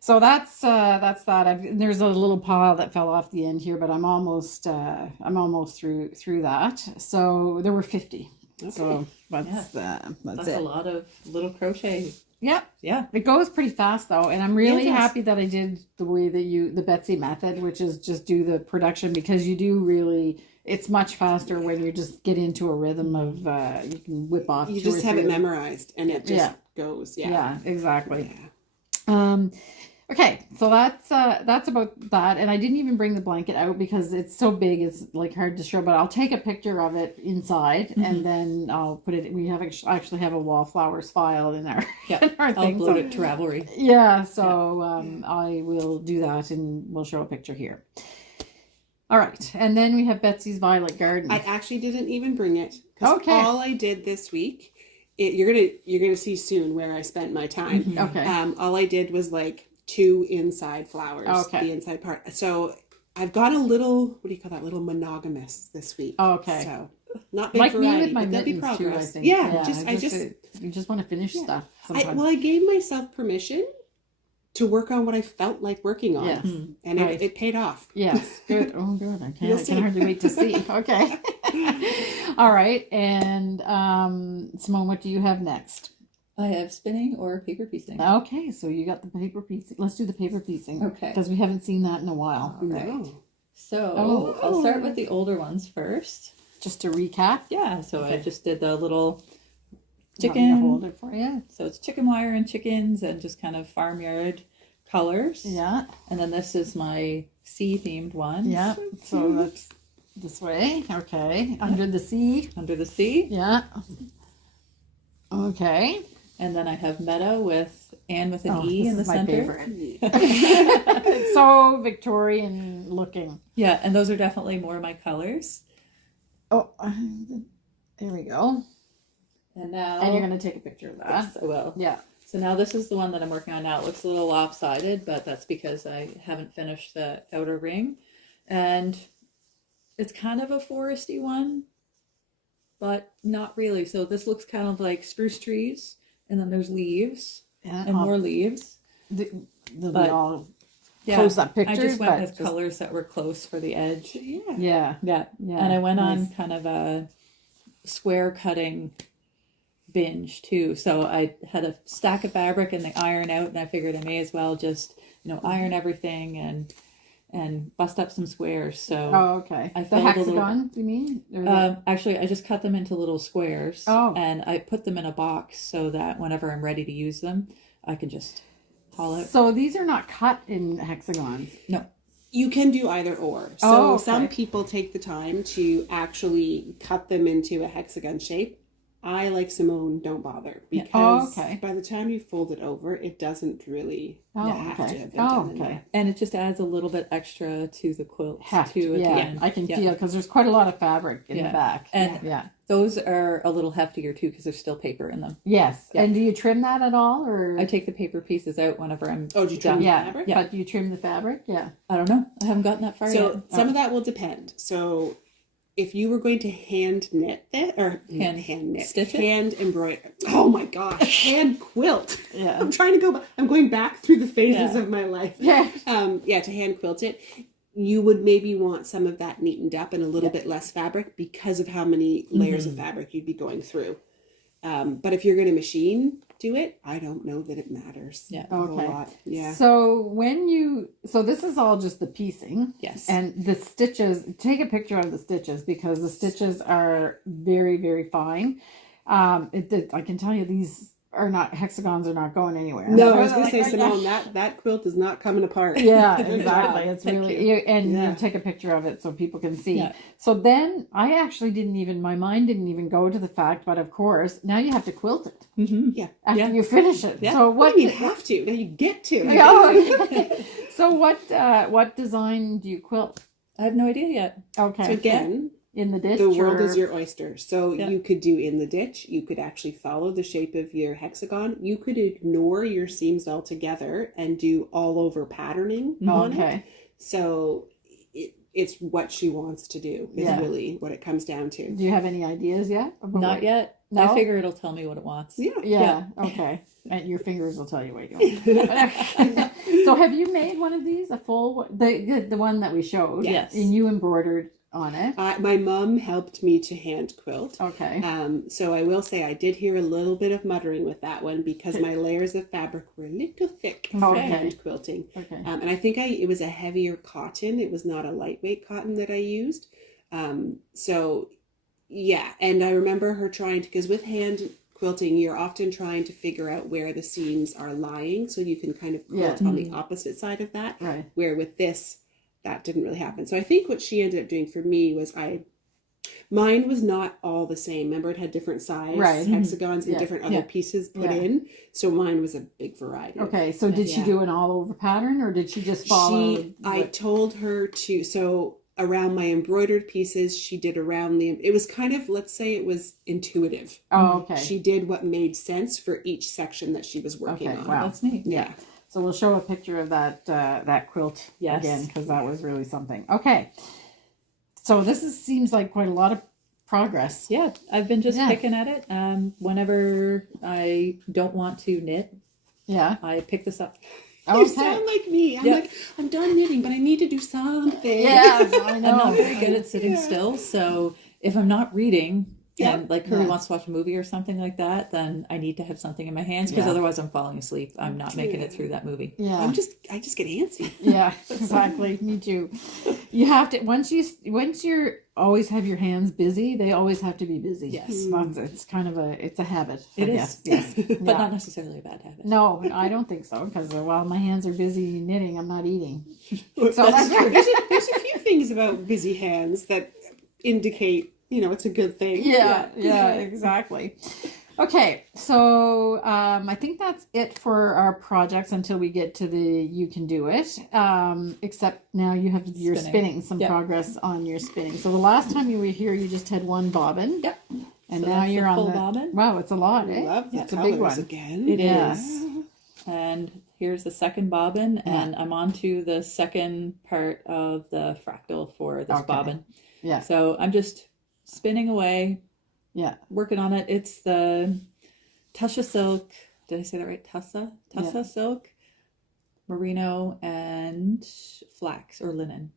So that's that. There's a little pile that fell off the end here, but I'm almost through that. So there were 50. So that's That's it. a lot of little crochet. Yep. Yeah. It goes pretty fast though, and I'm really It does. happy that I did the way that the Betsy method, which is just do the production, because you do really. It's much faster when you just get into a rhythm of you can whip off. You two just or have three it memorized, and it just goes. Yeah, exactly. Yeah. Okay, so that's about that, and I didn't even bring the blanket out because it's so big, it's like hard to show. But I'll take a picture of it inside, and then I'll put it. We have actually have a Wallflowers file in our in our I'll thing. upload it to Ravelry. Yeah, so I will do that, and we'll show a picture here. All right, and then we have Betsy's Violet Garden. I actually didn't even bring it. 'Cause Okay. all I did this week, you're gonna see soon where I spent my time. Okay. All I did was like 2 inside flowers. Okay. The inside part. So I've got a little, what do you call that? Little monogamous this week. Okay. So not big like variety, me with my but there'll be mittens too, I progress. think. Yeah, you just want to finish stuff sometimes. I gave myself permission to work on what I felt like working on. Yes. And Right. it paid off. Yes, good. Oh, good. You'll I see. can hardly wait to see. Okay. All right. And Simone, what do you have next? I have spinning or paper piecing. Okay, so you got the paper piecing. Let's do the paper piecing. Okay. Because we haven't seen that in a while. No. So I'll start with the older ones first. Just to recap. Yeah, so I Okay. just did the little Want me to chicken. hold it for you? So it's chicken wire and chickens and just kind of farmyard colors. Yeah. And then this is my sea themed one. Yeah. So that's this way. Okay. Under the sea. Under the sea. Yeah. Okay. And then I have meadow with and with an Oh, E this in the is my center. favorite. It's so Victorian looking. Yeah, and those are definitely more my colors. Oh, there we go. And now And you're going to take a picture of that. Yes, I will. Yeah. So now this is the one that I'm working on now. It looks a little lopsided, but that's because I haven't finished the outer ring. And it's kind of a foresty one, but not really. So this looks kind of like spruce trees, and then there's leaves Yeah. and more leaves. They'll be But- all Yeah, close up pictures. I just went but with just- colors that were close for the edge. Yeah. Yeah. Yeah, Yeah. and I went nice. on kind of a square cutting binge too. So I had a stack of fabric and the iron out, and I figured I may as well just iron everything and bust up some squares. So Oh, okay. I The filled a little- hexagons, you mean? Or the- actually, I just cut them into little squares. Oh. And I put them in a box so that whenever I'm ready to use them, I can just haul out. So these are not cut in hexagons. No. You can do either or. So Oh, okay. some people take the time to actually cut them into a hexagon shape. I, like Simone, don't bother because Oh, okay. by the time you fold it over, it doesn't really Oh, have okay. to have been Oh, done in okay. there. And it just adds a little bit extra to the quilt Heft. too at the Yeah, end. I can Yeah. feel because there's quite a lot of fabric in the Yeah. back. And yeah. those are a little heftier too because there's still paper in them. Yes. Yeah. And do you trim that at all, or? I take the paper pieces out whenever I'm Oh, do you trim done. the yeah. fabric? Yeah. But do you trim the fabric? Yeah. I don't know. I haven't gotten that far So yet. some of that will depend. So if you were going to hand knit it or hand knit, stitch it? hand embroider. Oh my gosh, hand quilt. Yeah. I'm trying to go. I'm going back through the phases Yeah. of my life. Yeah. To hand quilt it, you would maybe want some of that neatened up and a little bit less fabric because of how many layers of fabric you'd be going through. But if you're going to machine do it, I don't know that it matters. Yeah. a whole Okay. lot. Yeah. So so this is all just the piecing. Yes. And the stitches, take a picture of the stitches because the stitches are very, very fine. I can tell you these hexagons are not going anywhere. No, I was going to say, Simone, that quilt is not coming apart. Yeah, Good exactly. job. It's Thank really, you. you take a picture of it so people can see. Yeah. So then I actually my mind didn't even go to the fact, but of course, now you have to quilt it Mm-hmm. Yeah. after Yeah. you finish it. Yeah. So What what, you have to. Now you get to. Oh, okay. So what design do you quilt? I have no idea yet. Okay. So again, in the ditch? the world or- is your oyster. So Yeah. you could do in the ditch. You could actually follow the shape of your hexagon. You could ignore your seams altogether and do all over patterning on it. Okay. So it's what she wants to do is Yeah. really what it comes down to. Do you have any ideas yet? about Not what- yet. No? I figure it'll tell me what it wants. Yeah. Yeah. Okay. And your fingers will tell you what you want. So have you made one of these? A full the one that we showed? Yes. And you embroidered on it. My mom helped me to hand quilt. Okay. So I will say I did hear a little bit of muttering with that one because my layers of fabric were a little thick for hand quilting. Okay. And I think it was a heavier cotton. It was not a lightweight cotton that I used. So yeah, and I remember her trying to, because with hand quilting, you're often trying to figure out where the seams are lying so you can kind of quilt on the opposite side of that. Right. Where with this, that didn't really happen. So I think what she ended up doing for me was mine was not all the same. Remember, it had different size hexagons and different other pieces put in. So mine was a big variety. Okay, so did she do an all over pattern or did she just follow? I told her to, so around my embroidered pieces, she did around it was kind of, let's say it was intuitive. Oh, okay. She did what made sense for each section that she was working on. Wow. That's neat. Yeah. So we'll show a picture of that quilt again because that was really something. Okay, so this seems like quite a lot of progress. Yeah, I've been just picking at it. Whenever I don't want to knit, I pick this up. You sound like me. I'm like, I'm done knitting, but I need to do something. Yeah, I know. I'm not very good at sitting still, so if I'm not reading, and like Curly wants to watch a movie or something like that, then I need to have something in my hands because otherwise I'm falling asleep. I'm not making it through that movie. Yeah, I just get antsy. Yeah, exactly. Me too. You have to once you're always have your hands busy. They always have to be busy. Yes, it's kind of it's a habit. It is. Yes, but not necessarily a bad habit. No, I don't think so because while my hands are busy knitting, I'm not eating. So there's a few things about busy hands that indicate, it's a good thing. Yeah, exactly. Okay, so I think that's it for our projects until we get to the you can do it. Except now you're spinning some progress on your spinning. So the last time you were here, you just had one bobbin. Yep. And so now you're on full the bobbin. Wow, it's a lot, eh? Love the it's a big one again. It is. And here's the second bobbin, and I'm on to the second part of the fractal for this bobbin. Yeah. So I'm just spinning away. Yeah. Working on it. It's the Tussia silk. Did I say that right? Tussia silk, merino, and flax or linen.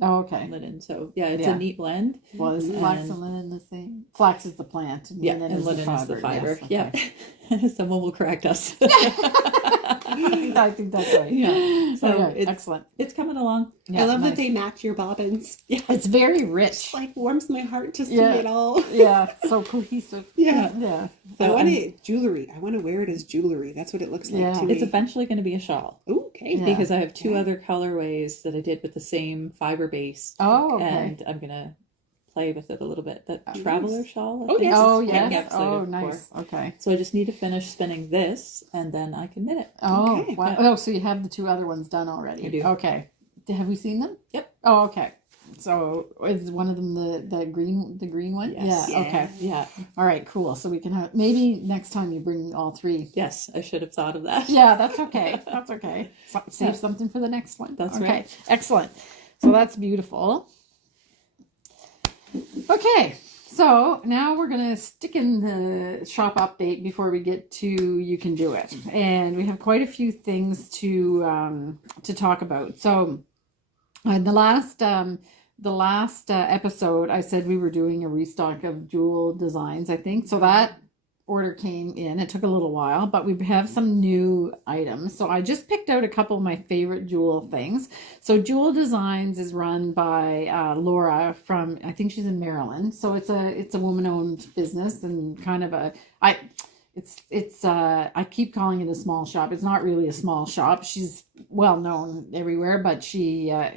Oh, okay. Linen. So yeah, it's a neat blend. Well, is flax and linen the same? Flax is the plant. And linen is the fiber. Yes, okay. Yeah. Someone will correct us. I think that's right. Yeah. So it's excellent. It's coming along. Yeah, I love that they match your bobbins. Yeah. It's very rich. It warms my heart to see it all. Yeah. So cohesive. Yeah. So I want jewelry. I want to wear it as jewelry. That's what it looks like to me. It's eventually going to be a shawl. Okay. Yeah. Because I have two other colorways that I did with the same fiber base. Oh, okay. And I'm going to play with it a little bit. That traveler shawl. Yes. Oh, nice. Okay. So I just need to finish spinning this, and then I can knit it. Oh, okay. Wow. Oh, so you have the two other ones done already? I do. Okay. Have we seen them? Yep. Oh, okay. So is one of them the green one? Yes. Yeah. Okay. Yeah. All right. Cool. So we can have maybe next time you bring all three. Yes, I should have thought of that. Yeah, that's okay. That's okay. Save something for the next one. That's okay. right. Excellent. So that's beautiful. Okay, so now we're going to stick in the shop update before we get to you can do it. And we have quite a few things to talk about. So the last episode, I said we were doing a restock of jewel designs, I think. So that order came in. It took a little while, but we have some new items. So I just picked out a couple of my favorite jewel things. So Jewel Designs is run by Laura from, I think she's in Maryland. So it's a woman-owned business and kind of I keep calling it a small shop. It's not really a small shop. She's well known everywhere, but she's got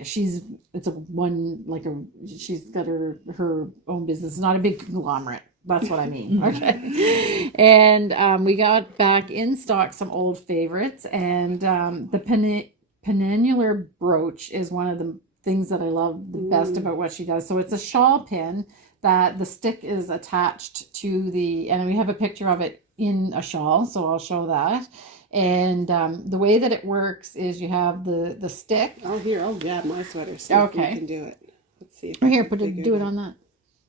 her own business. It's not a big conglomerate. That's what I mean. Okay. And we got back in stock some old favorites, and the peninsular brooch is one of the things that I love the best about what she does. So it's a shawl pin that the stick is attached to and we have a picture of it in a shawl, so I'll show that. And the way that it works is you have the stick. Oh, here, I'll grab my sweater so we can do it. Let's see. Here, do it on that.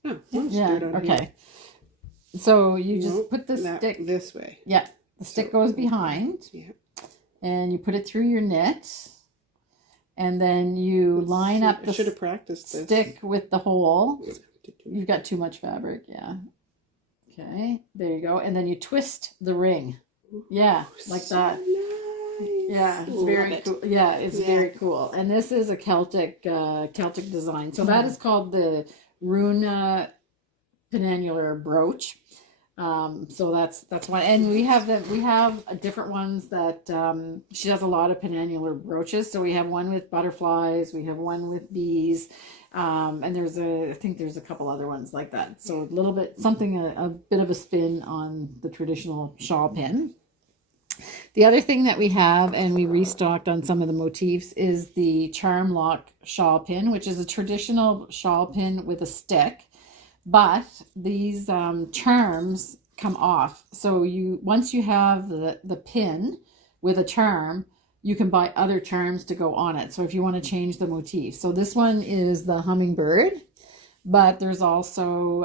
Oh, okay. Here. So you just put the stick stick this way. Yeah, the stick goes behind. Yeah. And you put it through your knit. and then you line up the should have practiced this. stick with the hole. You've got too much fabric, yeah. Okay, there you go. And then you twist the ring. Yeah, like so that. Nice. Yeah, it's very cool. Yeah, it's very cool. And this is a Celtic design. So that is called the Runa penannular brooch. So that's one. And we have different ones that she does a lot of penannular brooches. So we have one with butterflies, we have one with bees. And I think there's a couple other ones like that. So a little bit, a bit of a spin on the traditional shawl pin. The other thing that we have, and we restocked on some of the motifs, is the Charm Lock shawl pin, which is a traditional shawl pin with a stick. But these charms come off. So once you have the pin with a charm, you can buy other charms to go on it. So if you want to change the motif. So this one is the hummingbird, but there's also,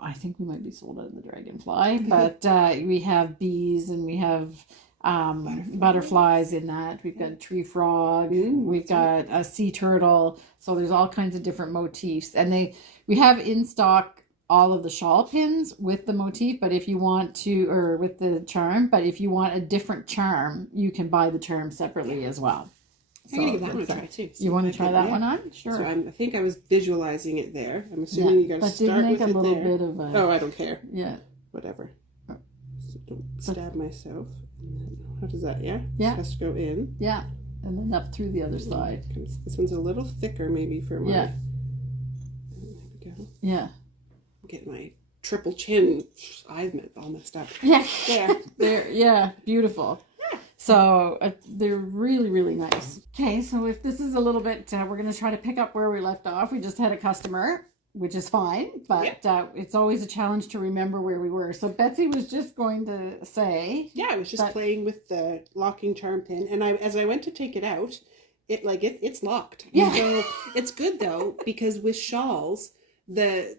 I think we might be sold out of the dragonfly, but we have bees and we have butterflies in that. We've got a tree frog, we've got a sea turtle. So there's all kinds of different motifs. And we have in stock all of the shawl pins with the motif, but if you want to, or with the charm, but if you want a different charm, you can buy the charm separately as well. I'm going to give that one a try too. You want to try that one on? Sure. So I think I was visualizing it there. I'm assuming you got to start with it there. Bit of a, oh, I don't care. Yeah. Whatever. So don't stab myself. How does that, yeah? Yeah. It has to go in. Yeah. And then up through the other side. This one's a little thicker maybe for my... Yeah. There we go. Yeah. Get my triple chin eyes all messed up. Yeah. Yeah. Beautiful. So they're really, really nice. Okay, so if this is a little bit, we're going to try to pick up where we left off. We just had a customer, which is fine, but it's always a challenge to remember where we were. So Betsy was just going to say... Yeah, I was just playing with the locking charm pin, and as I went to take it out, it's locked. Yeah. So it's good though, because with shawls,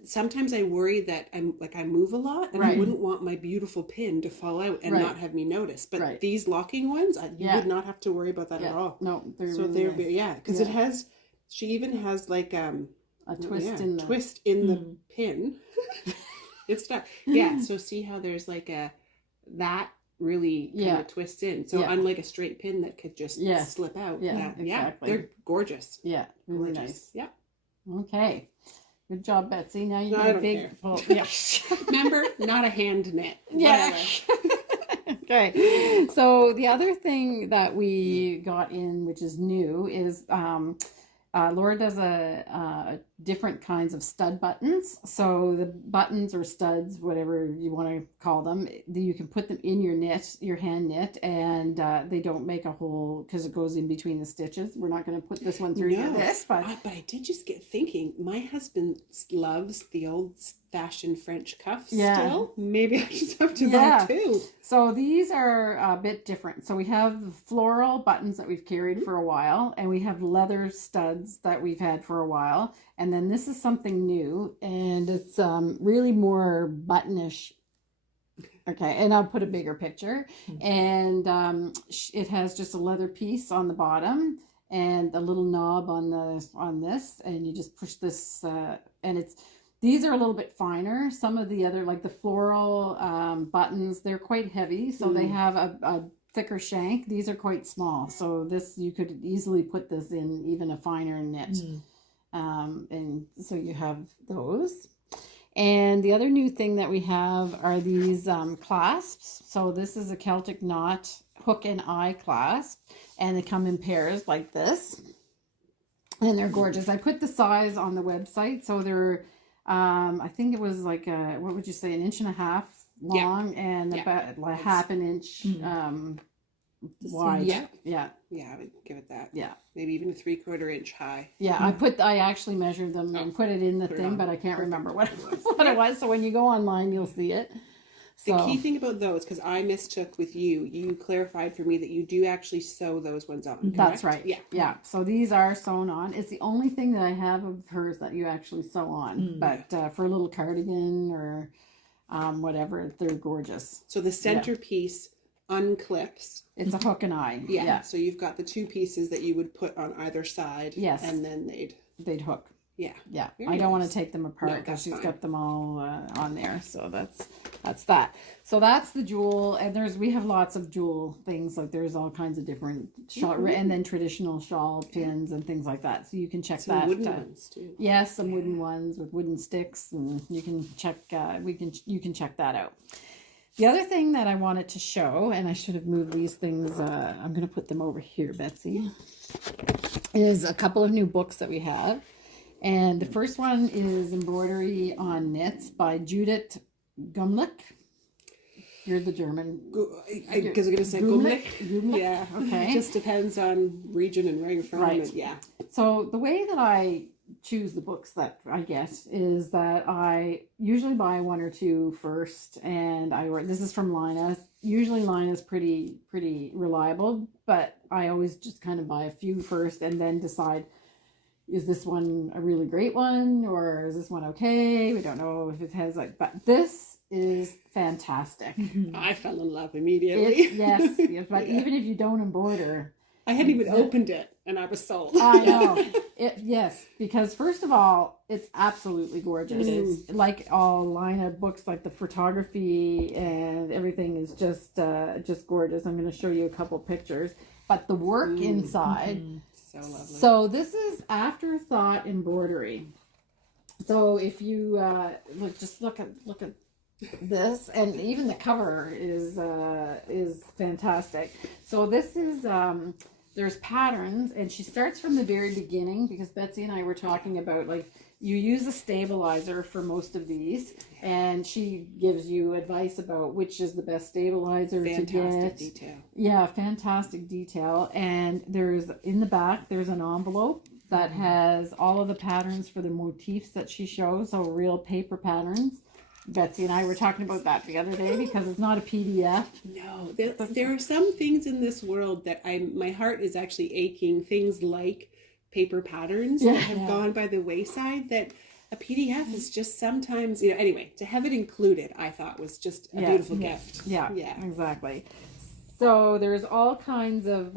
sometimes I worry that I move a lot, and I wouldn't want my beautiful pin to fall out and not have me notice. But these locking ones, you would not have to worry about that at all. No, they're because it has. She even has like a twist in the pin. It's stuck. Yeah. So see how there's like that really kind of twists in. So unlike a straight pin that could just slip out. Yeah, exactly. They're gorgeous. Yeah, really gorgeous. nice. Yeah. Okay. Good job, Betsy. Now you I get a don't big care. Yeah. Remember, not a hand knit. Yeah. Okay. So the other thing that we got in, which is new, is Laura does a different kinds of stud buttons. So the buttons or studs, whatever you want to call them, you can put them in your hand knit, and they don't make a hole because it goes in between the stitches. We're not going to put this one through this, but I did just get thinking. My husband loves the old-fashioned French cuffs. Still, maybe I just have to buy two. So these are a bit different. So we have floral buttons that we've carried for a while, and we have leather studs that we've had for a while. And then this is something new, and it's really more buttonish. Okay, and I'll put a bigger picture. And it has just a leather piece on the bottom and a little knob on this, and you just push this, and these are a little bit finer. Some of the other, like the floral buttons, they're quite heavy, so they have a thicker shank. These are quite small, so you could easily put this in even a finer knit. And so you have those. And the other new thing that we have are these clasps. So this is a Celtic knot hook and eye clasp, and they come in pairs like this, and they're gorgeous. I put the size on the website, so they're I think it was like what would you say, 1.5 inches long and about like half an inch wide. I would give it that. Yeah, maybe even a 3/4 inch high. Yeah, I actually measured them and put it in the thing, but I can't remember what it was. So when you go online, you'll see it. The key thing about those, because I mistook with you clarified for me that you do actually sew those ones on. Correct? That's right. Yeah. So these are sewn on. It's the only thing that I have of hers that you actually sew on. But for a little cardigan or whatever, they're gorgeous. So the centerpiece unclips. It's a hook and eye. Yeah. So you've got the two pieces that you would put on either side. Yes. And then they'd hook. Yeah. Yeah. Very I don't want nice. to take them apart No, because that's she's fine. got them all on there. So that's that. So that's the jewel. And we have lots of jewel things. Like there's all kinds of different shawl and then traditional shawl pins and things like that. So you can check Some that. wooden ones too. Yes, some wooden ones with wooden sticks, and you can check. You can check that out. The other thing that I wanted to show, and I should have moved these things. I'm going to put them over here, Betsy. Is a couple of new books that we have, and the first one is Embroidery on Knits by Judith Gumlick. You're the German. Because I'm going to say Gumlick? Gumlick. Yeah. Okay. It just depends on region and where you're from. Right. And yeah. So the way that I choose the books that I get is that I usually buy one or two first, and this is from Laine. Usually Laine is pretty reliable, but I always just kind of buy a few first and then decide, is this one a really great one or is this one okay? We don't know if it has but this is fantastic. I fell in love immediately. Yes, but even if you don't embroider, I hadn't even opened it and I was sold. I know. Yes, because first of all, it's absolutely gorgeous. It's like all Laine books, like the photography and everything is just gorgeous. I'm going to show you a couple pictures. But the work inside, So lovely. so this is afterthought embroidery. So if you look at this, and even the cover is fantastic. So this is there's patterns, and she starts from the very beginning, because Betsy and I were talking about, like, you use a stabilizer for most of these, and she gives you advice about which is the best stabilizer to get. Fantastic detail. Yeah, fantastic detail. And there's in the back there's an envelope that has all of the patterns for the motifs that she shows, so real paper patterns. Betsy and I were talking about that the other day because it's not a PDF. No, there are some things in this world that my heart is actually aching. Things like paper patterns that have gone by the wayside, that a PDF is just sometimes, anyway, to have it included, I thought was just a beautiful gift. Yeah, exactly. So there's all kinds of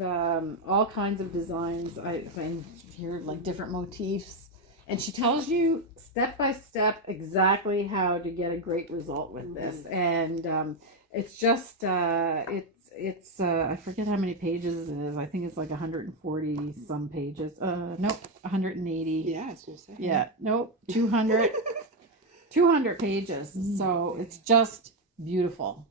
designs. I find here, like, different motifs. And she tells you step by step exactly how to get a great result with this. And it's just, it's I forget how many pages it is. I think it's like 140 some pages. Nope, 180. Yeah, I was going to say. Yeah, nope, 200, 200 pages. So it's just beautiful.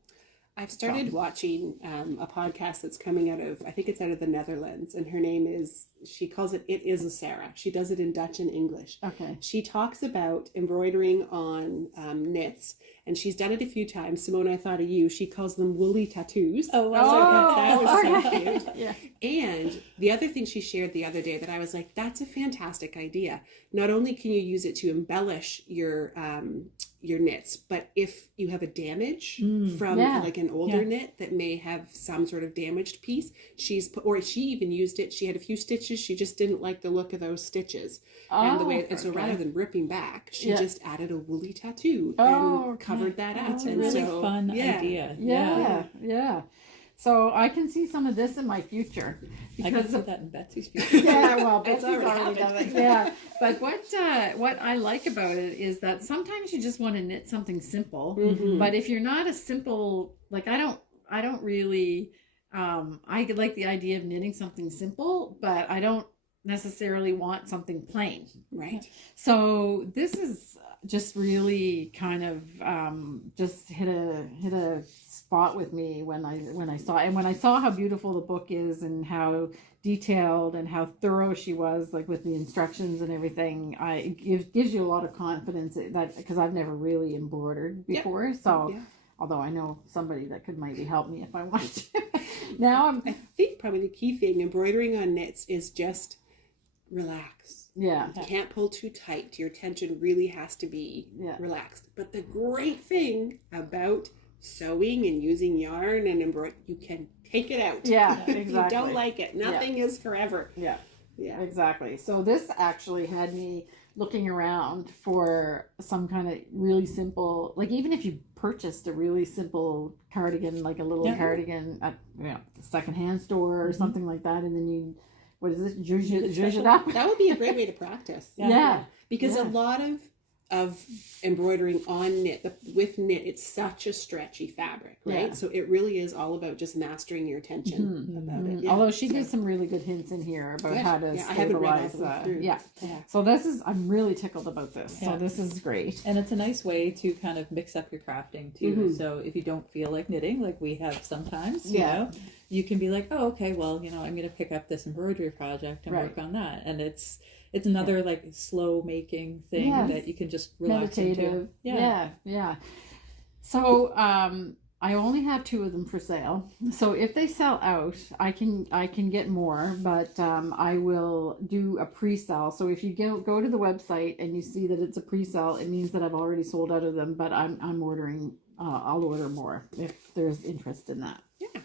I've started watching a podcast that's coming out of, I think it's out of the Netherlands, and her name is, she calls it It Is a Sarah. She does it in Dutch and English. Okay. She talks about embroidering on knits, and she's done it a few times. Simone, I thought of you. She calls them woolly tattoos. Oh, So that was so okay. cute. Yeah. And the other thing she shared the other day that I was like, that's a fantastic idea. Not only can you use it to embellish your knits, but if you have a damage from like an older knit that may have some sort of damaged piece, she even used it. She had a few stitches. She just didn't like the look of those stitches and so rather than ripping back, she just added a woolly tattoo and covered that up. It's a really fun idea. Yeah. So I can see some of this in my future. I can put that in Betsy's future. Yeah, well, Betsy's already already done it. Yeah, but what I like about it is that sometimes you just want to knit something simple. But if you're not a simple, like, I don't really, I like the idea of knitting something simple, but I don't necessarily want something plain. Right. So this is just really kind of just hit a spot with me when I saw it. And when I saw how beautiful the book is and how detailed and how thorough she was, like with the instructions and everything, it gives you a lot of confidence that, because I've never really embroidered before. So although I know somebody that could maybe help me if I wanted to. I think probably the key thing embroidering on knits is just relax. Yeah. You can't pull too tight. Your tension really has to be relaxed. But the great thing about sewing and using yarn and embroidery, you can take it out. Yeah, If exactly. you don't like it, nothing is forever. Yeah. Yeah. Exactly. So this actually had me looking around for some kind of really simple, like, even if you purchased a really simple cardigan, like a little Yeah. cardigan at the secondhand store or something like that, and then you, what is it, zhuzh it up. That would be a great way to practice. Yeah. Because Yeah. a lot of embroidering on knit, with knit, it's such a stretchy fabric, right? Yeah. So it really is all about just mastering your attention about it. Yeah. Although she gives some really good hints in here about Good. how to I haven't read all stabilize. of them through. Yeah. So I'm really tickled about this. Yeah. So this is great. And it's a nice way to kind of mix up your crafting too. Mhm. So if you don't feel like knitting, like we have sometimes, Yeah. you know, you can be like, oh, okay, well, you know, I'm going to pick up this embroidery project and Right. work on that. And it's another like slow making thing Yes. that you can just relax Meditative. into. Yeah. So I only have 2 of them for sale. So if they sell out, I can get more, but I will do a pre-sale. So if you go to the website and you see that it's a pre-sale, it means that I've already sold out of them, but I'm ordering, I'll order more if there's interest in that. Yeah.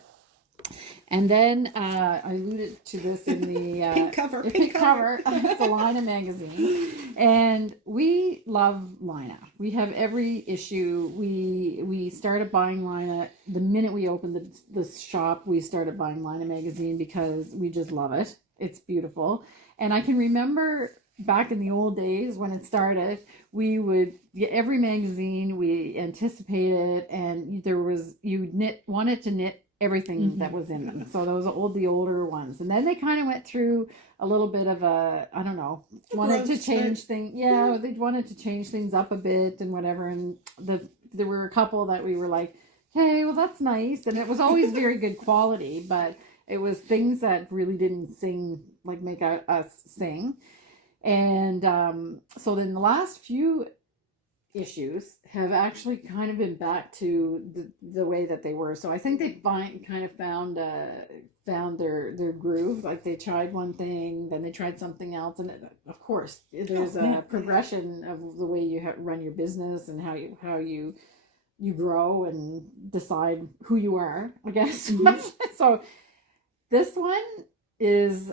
And then I alluded to this in the Pink cover. pink cover. It's a Laine magazine, and we love Laine. We have every issue. We started buying Laine the minute we opened the shop. We started buying Laine magazine because we just love it. It's beautiful, and I can remember back in the old days when it started, we would get every magazine. We anticipated, and you wanted to knit everything that was in them. So those are the older ones. And then they kind of went through a little bit of a, I don't know, wanted to change things. Yeah, they wanted to change things up a bit and whatever. And there were a couple that we were like, hey, well, that's nice. And it was always very good quality, but it was things that really didn't make us sing. And so then the last few issues have actually kind of been back to the way that they were. So I think they kind of found their groove. Like they tried one thing, then they tried something else, and of course there's a progression of the way you run your business and how you grow and decide who you are, I guess. So this one is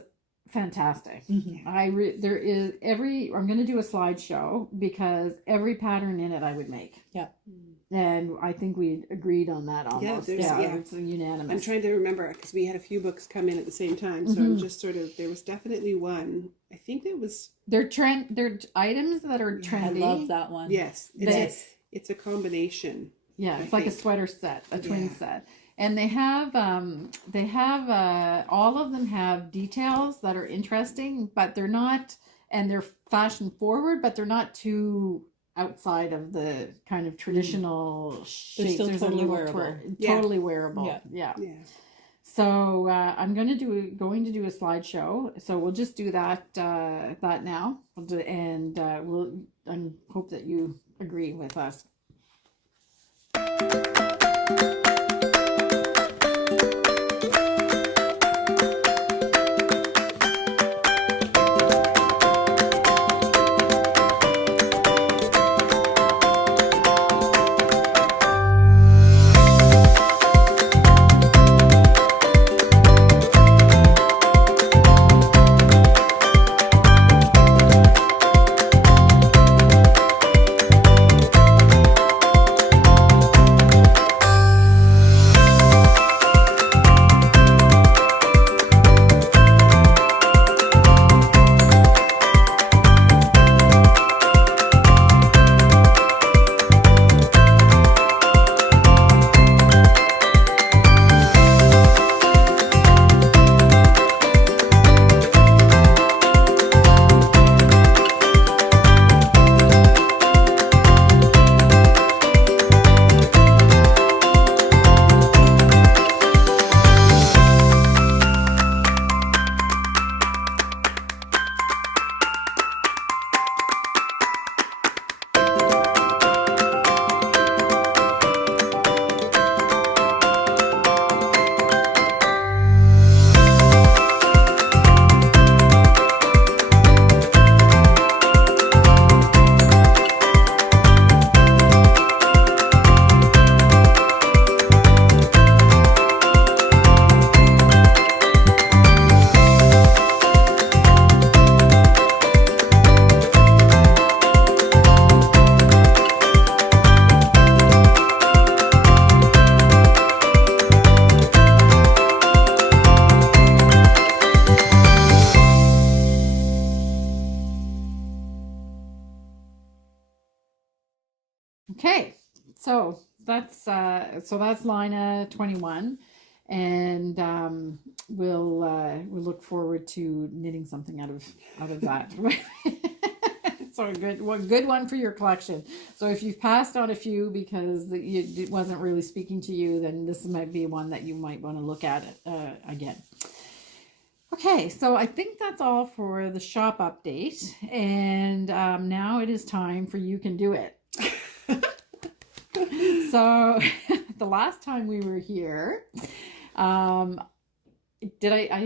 fantastic. I'm going to do a slideshow because every pattern in it I would make. Yeah. And I think we agreed on that almost. It's unanimous. I'm trying to remember because we had a few books come in at the same time. So I'm just there was definitely one. I think that was. They're items that are trendy. I love that one. Yes. It's a combination. Yeah. It's like a sweater set, a twin set. And they have all of them have details that are interesting, but they're not, and they're fashion forward, but they're not too outside of the kind of traditional shapes. They're still totally wearable. Totally wearable. Yeah. So I'm going to do a slideshow. So we'll just do that now, and I hope that you agree with us. so that's Lina 21, and we'll look forward to knitting something out of that. So a good one for your collection. So if you've passed on a few because it wasn't really speaking to you, then this might be one that you might want to look at again. Okay, so I think that's all for the shop update, and now it is time for You Can Do It. So the last time we were here, I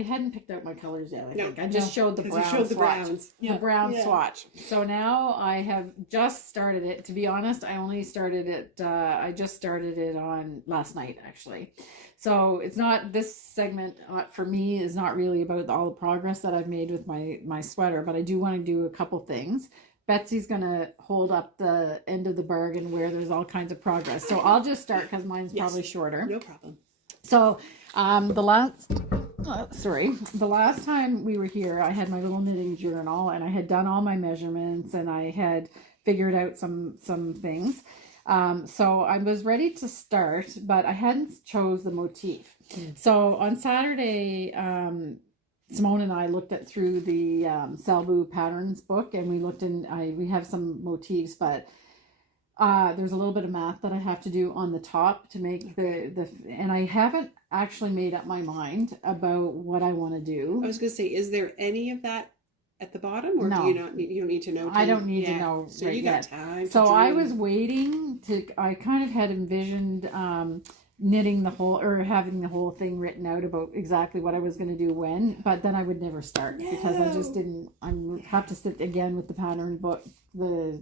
hadn't picked out my colors yet. I think I just showed the brown swatch. The brown swatch. So now I have just started it. To be honest, I only started it. I just started it on last night, actually. So it's not, this segment for me is not really about all the progress that I've made with my sweater, but I do want to do a couple things. Betsy's going to hold up the end of the bargain where there's all kinds of progress. So I'll just start because mine's probably shorter. No problem. So the last time we were here, I had my little knitting journal and I had done all my measurements and I had figured out some things. So I was ready to start, but I hadn't chose the motif. So on Saturday, Simone and I looked through the Salbu patterns book, and we looked we have some motifs, but there's a little bit of math that I have to do on the top to make and I haven't actually made up my mind about what I want to do. I was going to say, is there any of that at the bottom, or no. do you don't need to know? I don't need to know. So right you got yet. time. So I was waiting I kind of had envisioned knitting the whole, or having the whole thing written out about exactly what I was going to do when, but then I would never start because I just didn't. I have to sit again with the pattern book, the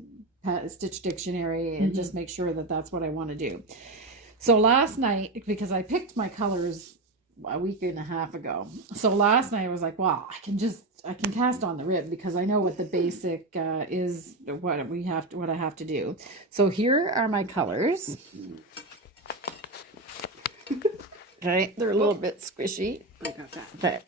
Stitch Dictionary, and just make sure that that's what I want to do. So last night, because I picked my colors a week and a half ago, so last night I was like, wow, I can cast on the rib because I know what the basic is, what I have to do. So here are my colors. Okay, they're a little bit squishy. I got that. Okay.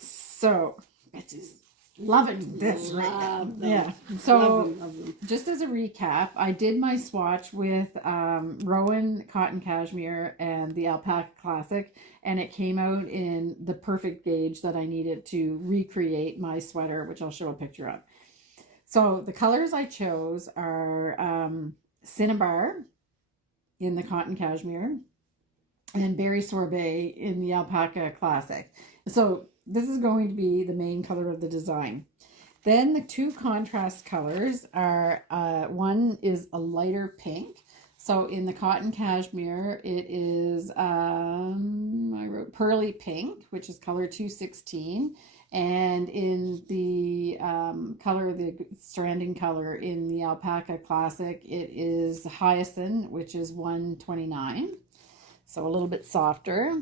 So Betsy's loving this right now. Yeah. So love them. Just as a recap, I did my swatch with Rowan Cotton Cashmere and the Alpaca Classic, and it came out in the perfect gauge that I needed to recreate my sweater, which I'll show a picture of. So the colors I chose are Cinnabar in the Cotton Cashmere and Berry Sorbet in the Alpaca Classic. So this is going to be the main color of the design. Then the two contrast colors are, one is a lighter pink. So in the Cotton Cashmere, it is, I wrote Pearly Pink, which is color 216. And in the the stranding color in the Alpaca Classic, it is Hyacinth, which is 129. So a little bit softer.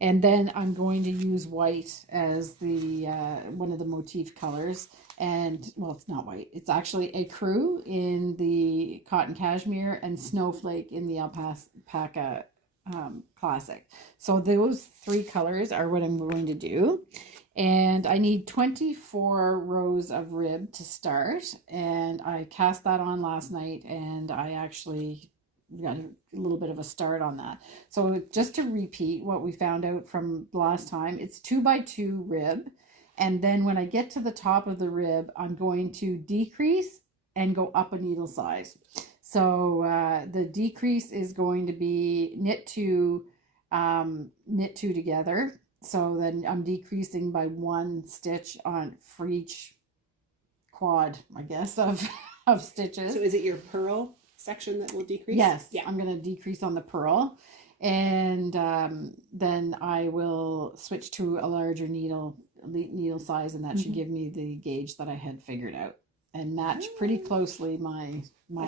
And then I'm going to use white as the one of the motif colors. And, well, it's not white. It's actually Ecru in the Cotton Cashmere and Snowflake in the Alpaca Classic. So those three colors are what I'm going to do. And I need 24 rows of rib to start. And I cast that on last night, and I actually got a little bit of a start on that. So just to repeat what we found out from last time, it's 2x2 rib. And then when I get to the top of the rib, I'm going to decrease and go up a needle size. So the decrease is going to be knit two together. So then I'm decreasing by one stitch for each quad, I guess, of stitches. So is it your purl section that will decrease? Yes, yeah. I'm going to decrease on the purl, and then I will switch to a larger needle size, and that should give me the gauge that I had figured out and match pretty closely my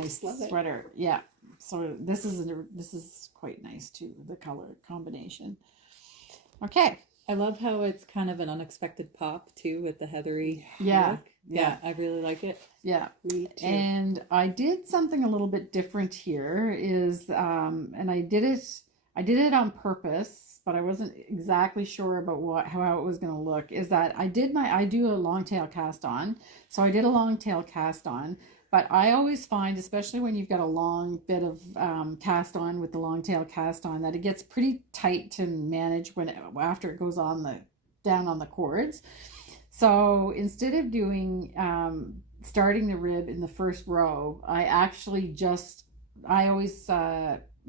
sweater. Yeah, so this is quite nice too, the color combination. Okay. I love how it's kind of an unexpected pop too with the heathery Yeah. look. Yeah, I really like it. Yeah. Me too. And I did something a little bit different here and I did it on purpose, but I wasn't exactly sure about how it was going to look, is that I do a long tail cast on. So I did a long tail cast on, But I always find, especially when you've got a long bit of cast on with the long tail cast on, that it gets pretty tight to manage after it goes on down on the cords. So instead of doing starting the rib in the first row, I always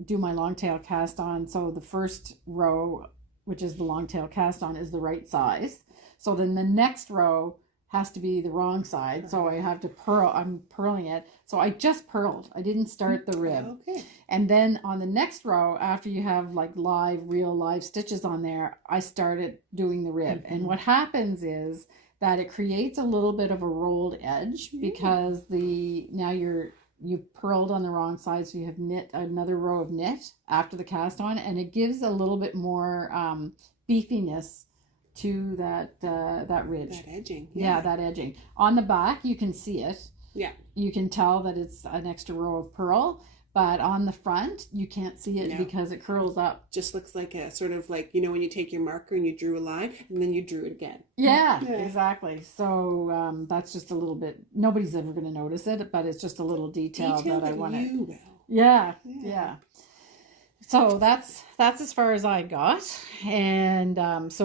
do my long tail cast on. So the first row, which is the long tail cast on, is the right size. So then the next row has to be the wrong side. So I have to purl. I'm purling it. So I just purled. I didn't start the rib. Okay. And then on the next row, after you have like real live stitches on there, I started doing the rib. And what happens is that it creates a little bit of a rolled edge because you've purled on the wrong side. So you have knit another row of knit after the cast on, and it gives a little bit more beefiness to that ridge. That edging. Yeah, that edging. On the back, you can see it. Yeah. You can tell that it's an extra row of purl, but on the front, you can't see it because it curls up. Just looks like a sort of like, you know, when you take your marker and you drew a line and then you drew it again. Yeah. Exactly. So that's just a little bit, nobody's ever going to notice it, but it's just a little detail that I want to. Yeah. So that's as far as I got, and it's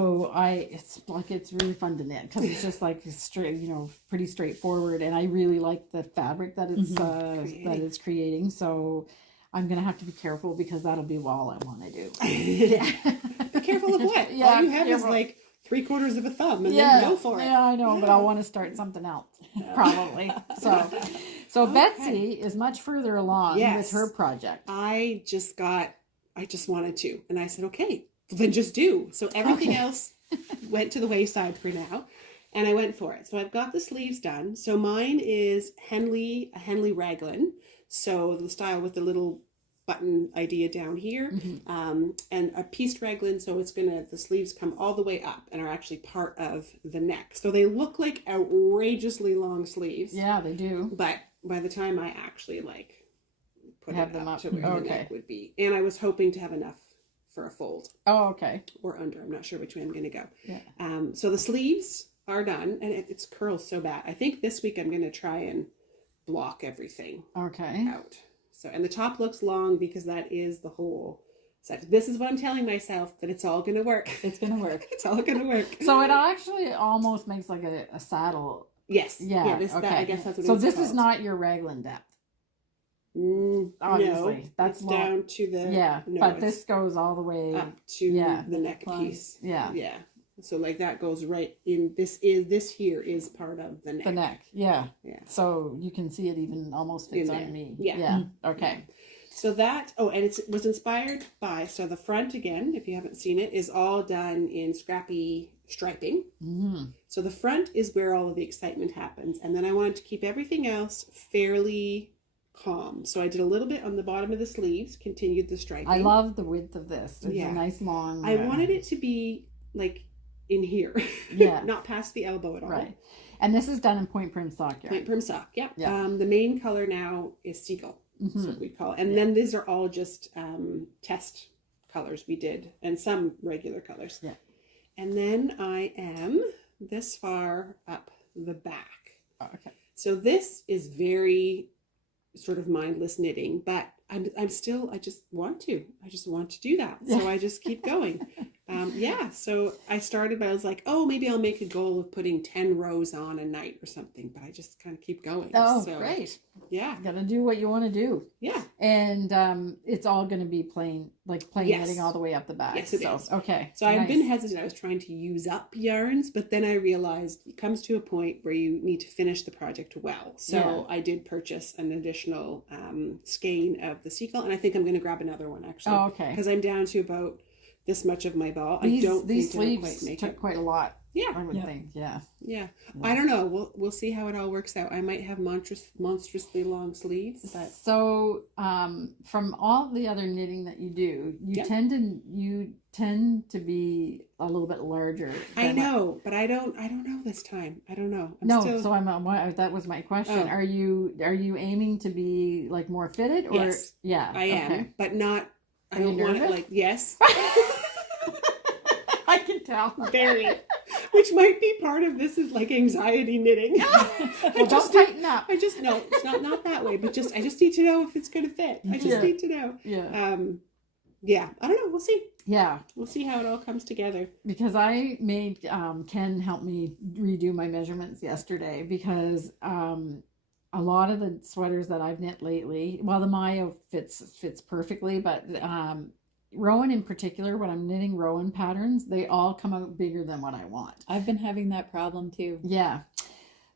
really fun to knit because it's just like straight, pretty straightforward, and I really like the fabric that it's creating. So I'm gonna have to be careful because that'll be all I want to do. Be careful of what? Yeah, all you have is like 3/4 of a thumb, and then go for it. Yeah, I know, but I want to start something else probably. So Betsy is much further along with her project. I just wanted to. And I said, okay, then just do. So everything else went to the wayside for now. And I went for it. So I've got the sleeves done. So mine is a Henley raglan. So the style with the little button idea down here. And a pieced raglan. So the sleeves come all the way up and are actually part of the neck. So they look like outrageously long sleeves. Yeah, they do. But by the time I actually have them up to where the neck would be. And I was hoping to have enough for a fold. Oh, okay. Or under. I'm not sure which way I'm going to go. Yeah. So the sleeves are done, and it's curls so bad. I think this week I'm going to try and block everything out. So, and the top looks long because that is the whole set. This is what I'm telling myself, that it's all going to work. It's going to work. It's all going to work. So it actually almost makes like a saddle. Yes. Yeah. I guess that's what so it's this called. is not your raglan depth. Obviously, no, that's down to the but this goes all the way up to the neck piece. Yeah. So like that goes right in. This here is part of the neck. The neck, yeah. So you can see it even almost fits on me. Yeah. Okay. So that and it was inspired by the front again. If you haven't seen it, is all done in scrappy striping. So the front is where all of the excitement happens, and then I wanted to keep everything else fairly calm. So I did a little bit on the bottom of the sleeves, continued the striping. I love the width of this. It's a nice long. I wanted it to be like in here. Not past the elbow at all. Right. And this is done in point prim sock yarn. Point prim sock, yeah. The main color now is Seagull. That's what we call it. And then these are all just test colors we did, and some regular colors. Yeah. And then I am this far up the back. Oh, okay. So this is very sort of mindless knitting, but I just want to do that. So I just keep going. So I started, but I was like, oh, maybe I'll make a goal of putting 10 rows on a night or something, but I just kind of keep going. Oh, great. Yeah. Got to do what you want to do. Yeah. And it's all going to be plain knitting all the way up the back. Yes, it is. Okay. So I've been hesitant. I was trying to use up yarns, but then I realized it comes to a point where you need to finish the project well. So I did purchase an additional skein of the Seagull, and I think I'm going to grab another one actually. Oh, okay. Because I'm down to about this much of my ball. These sleeves took quite a lot. Yeah, I would think. Yeah. I don't know. We'll see how it all works out. I might have monstrously long sleeves. But... So, from all the other knitting that you do, you tend to be a little bit larger. I know, but I don't know this time. I don't know. That was my question. Are you aiming to be like more fitted, or yeah, I am, but not. I don't want it like yes. I can tell. Very. Which might be part of this is like anxiety knitting. Well, don't tighten up. I just know it's not that way, but I just need to know if it's going to fit. I just need to know. Yeah. Yeah. I don't know. We'll see. Yeah. We'll see how it all comes together. Because I made Ken help me redo my measurements yesterday because a lot of the sweaters that I've knit lately, well, the Maya fits perfectly, but Rowan in particular, when I'm knitting Rowan patterns, they all come out bigger than what I want. I've been having that problem too. Yeah.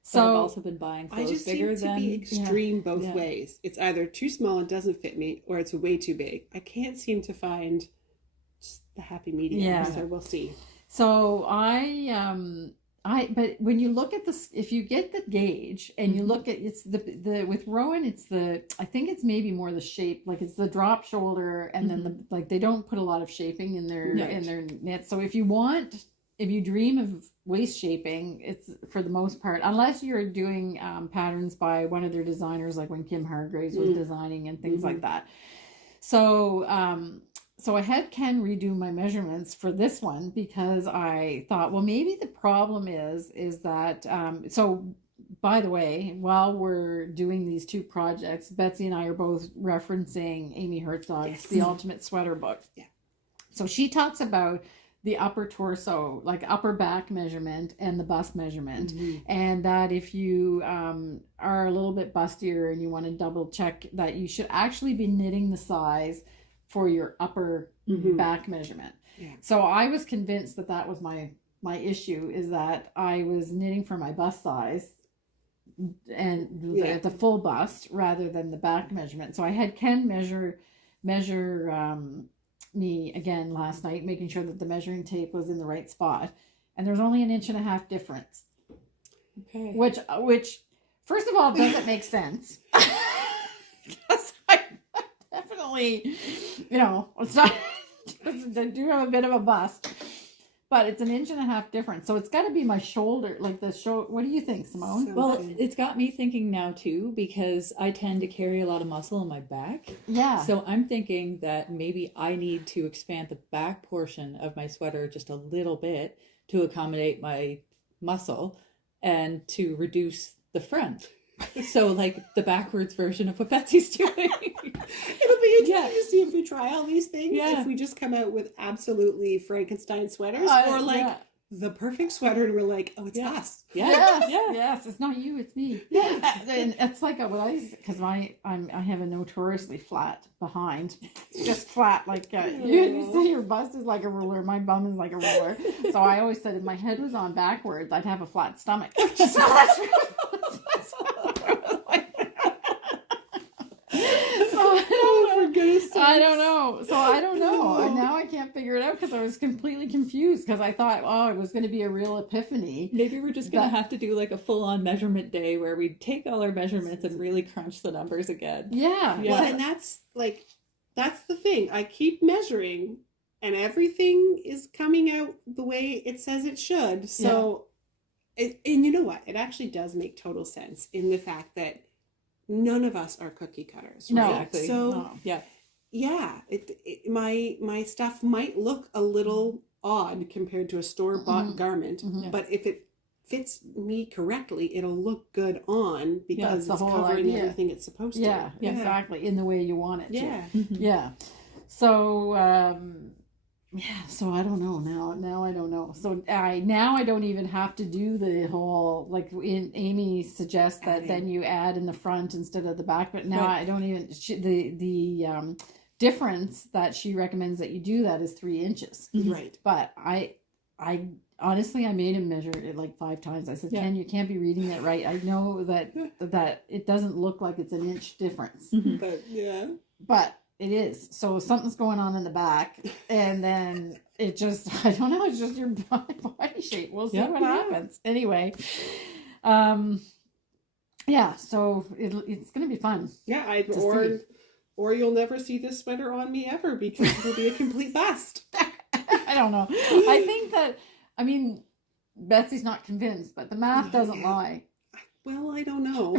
So So I've also been buying clothes I just bigger seem to than be extreme both Yeah. ways. It's either too small and doesn't fit me, or it's way too big. I can't seem to find just the happy medium. Yeah. So we'll see. So but when you look at this, if you get the gauge and you look at it's the with Rowan, I think it's maybe more the shape, like it's the drop shoulder, and then they don't put a lot of shaping in their knits. So if you dream of waist shaping, it's for the most part, unless you're doing patterns by one of their designers, like when Kim Hargraves was designing and things like that. So I had Ken redo my measurements for this one because I thought, well, maybe the problem is that, so by the way, while we're doing these two projects, Betsy and I are both referencing Amy Herzog's The Ultimate Sweater book. Yeah. So she talks about the upper torso, like upper back measurement and the bust measurement. And that if you are a little bit bustier and you want to double check that, you should actually be knitting the size for your upper back measurement. Yeah. So I was convinced that was my issue, is that I was knitting for my bust size and the full bust rather than the back measurement. So I had Ken measure me again last night, making sure that the measuring tape was in the right spot. And there's only 1.5 inches difference. Okay. Which first of all doesn't make sense. Because I definitely, it's not, I do have a bit of a bust, but it's 1.5 inches difference. So it's got to be my shoulder, like the shoulder. What do you think, Simone? Well, it's got me thinking now too, because I tend to carry a lot of muscle in my back. Yeah. So I'm thinking that maybe I need to expand the back portion of my sweater just a little bit to accommodate my muscle and to reduce the front. So like the backwards version of what Betsy's doing. It'll be interesting to see if we try all these things. Yeah. If we just come out with absolutely Frankenstein sweaters, or like the perfect sweater, and we're like, oh, it's us. Yeah. Yes, it's not you, it's me. Yeah. And it's like because I have a notoriously flat behind, just flat, like you say your bust is like a ruler, my bum is like a ruler. So I always said if my head was on backwards, I'd have a flat stomach. So that's I don't know. So I don't know. And now I can't figure it out because I was completely confused because I thought, it was going to be a real epiphany. Maybe we're just going to have to do like a full-on measurement day where we take all our measurements and really crunch the numbers again. Yeah. Well, and that's the thing. I keep measuring and everything is coming out the way it says it should. So, and you know what? It actually does make total sense in the fact that none of us are cookie cutters. Right? No, exactly. So my stuff might look a little odd compared to a store-bought garment, but if it fits me correctly, it'll look good on because it's covering everything it's supposed to. Yeah, exactly, in the way you want it to. Yeah. Yeah. So so I don't know now I don't know. So I don't even have to do the whole, like Amy suggests that then you add in the front instead of the back, but now I don't even, the difference that she recommends that you do that is 3 inches. Right. But I honestly, I made him measure it like 5 times. I said, Ken, you can't be reading it right. I know that it doesn't look like it's 1 inch difference. But it is. So something's going on in the back, and then it just, I don't know, it's just your body shape. We'll see what happens. Anyway, so it's going to be fun. Yeah, or you'll never see this sweater on me ever because it'll be a complete bust. I don't know. I think that, Betsy's not convinced, but the math doesn't lie. Well, I don't know.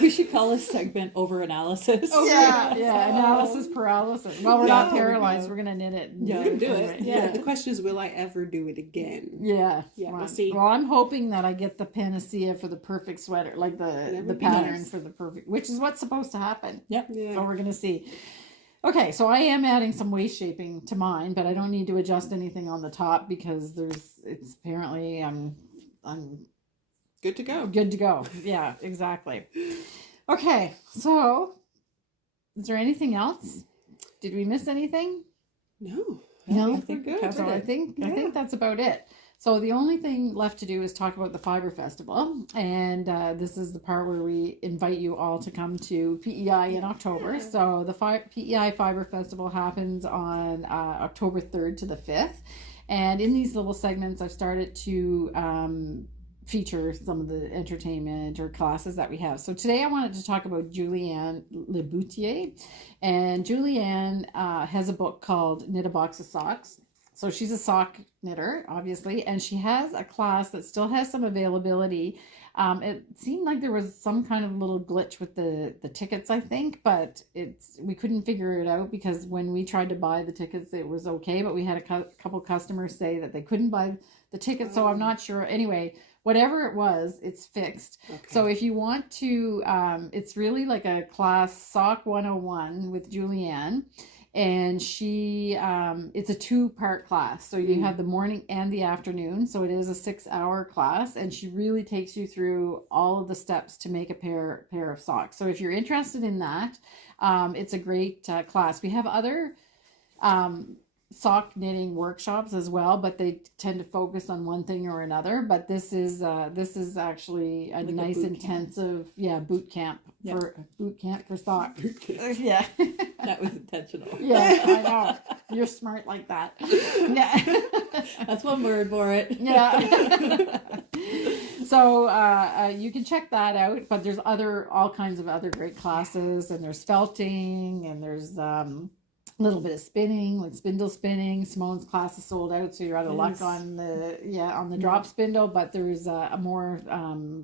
We should call this segment over analysis. Yeah, analysis paralysis. Well, we're not There we paralyzed. go. We're gonna knit it. Yeah. We can do Anyway, it. Yeah. The question is, will I ever do it again? Yeah. We'll see. Well, I'm hoping that I get the panacea for the perfect sweater, like the would be pattern nice. for the perfect, which is what's supposed to happen. Yep. Yeah. So we're gonna see. Okay, so I am adding some waist shaping to mine, but I don't need to adjust anything on the top because it's apparently I'm Good to go. good to go. Yeah, exactly. Okay, so is there anything else? Did we miss anything? No. No, I think we're good. So I think that's about it. So the only thing left to do is talk about the Fibre Festival, and this is the part where we invite you all to come to PEI in October. So the PEI Fibre Festival happens on October 3rd to the 5th, and in these little segments, I've started to feature some of the entertainment or classes that we have. So today I wanted to talk about Julianne Leboutier, and Julianne has a book called Knit a Box of Socks. So she's a sock knitter, obviously, and she has a class that still has some availability. It seemed like there was some kind of little glitch with the tickets, I think, but we couldn't figure it out because when we tried to buy the tickets, it was okay, but we had a couple customers say that they couldn't buy the tickets, so I'm not sure. Anyway, whatever it was, it's fixed. Okay. So if you want to, it's really like a class Sock 101 with Julianne. And she, it's a 2-part class. So you have the morning and the afternoon. So it is a 6-hour class. And she really takes you through all of the steps to make a pair of socks. So if you're interested in that, it's a great class. We have other sock knitting workshops as well, but they tend to focus on one thing or another. But this is actually a Like a nice boot camp. intensive boot camp for sock. Yeah. That was intentional. Yeah, I know. You're smart like that. Yeah. That's one word for it. Yeah. So you can check that out, but there's all kinds of other great classes, and there's felting, and there's a little bit of spinning, like spindle spinning. Simone's class is sold out, so you're out of luck on the drop spindle, but there's more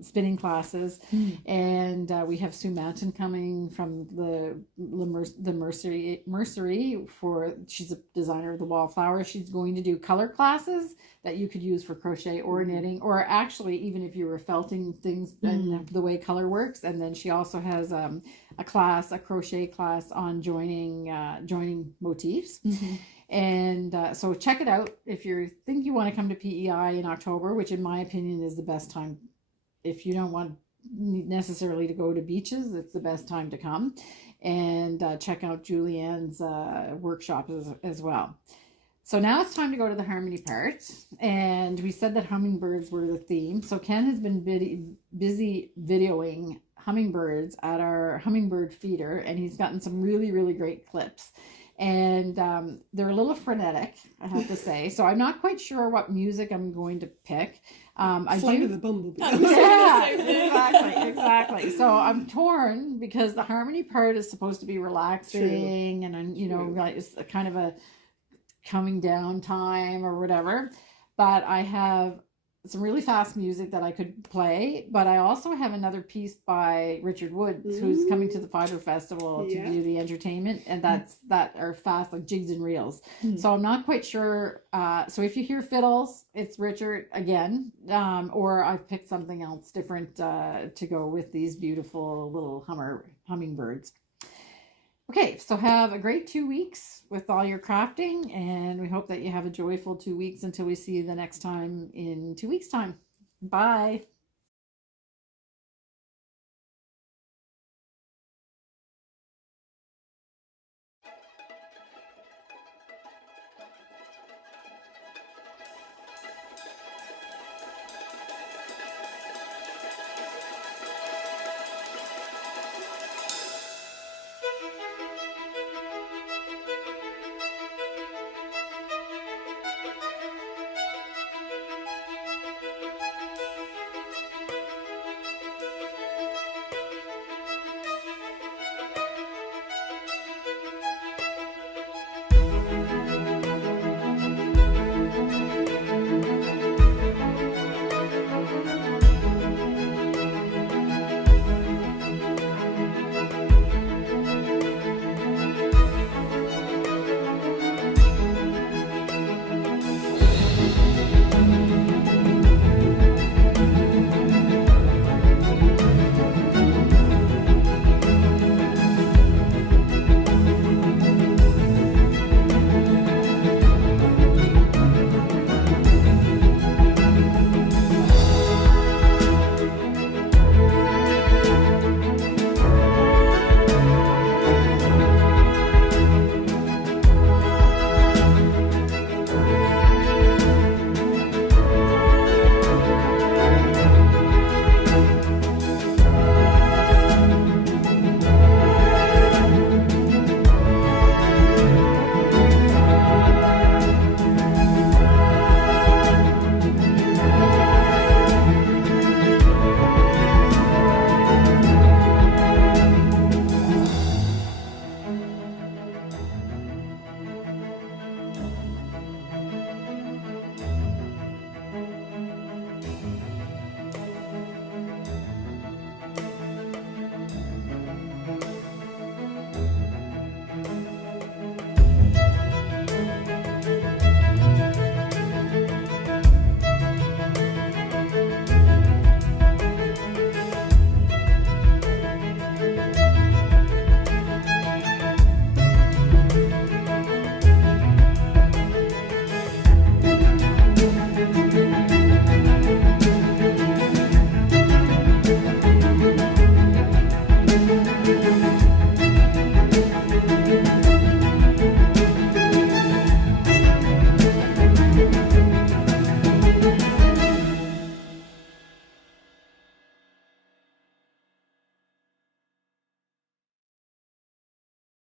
spinning classes. And we have Sue Manton coming from the Mercery for, she's a designer of the Wallflowers. She's going to do color classes that you could use for crochet or knitting, or actually even if you were felting things and the way color works. And then she also has a crochet class on joining motifs. And so check it out if you think you want to come to PEI in October, which in my opinion is the best time. If you don't want necessarily to go to beaches, it's the best time to come, and check out Julianne's workshop as well. So now it's time to go to the harmony part, and we said that hummingbirds were the theme. So Ken has been busy videoing hummingbirds at our hummingbird feeder, and he's gotten some really, really great clips. And they're a little frenetic, I have to say. So I'm not quite sure what music I'm going to pick. Flight of the Bumblebee. Yeah, exactly. So I'm torn because the harmony part is supposed to be relaxing. True. And like it's a kind of a coming down time or whatever. But I have some really fast music that I could play, but I also have another piece by Richard Woods, who's coming to the Fibre Festival to do the entertainment, and that are fast, like jigs and reels. So I'm not quite sure. So if you hear fiddles, it's Richard again, or I've picked something else different to go with these beautiful little hummingbirds. Okay, so have a great 2 weeks with all your crafting, and we hope that you have a joyful 2 weeks until we see you the next time in 2 weeks' time. Bye.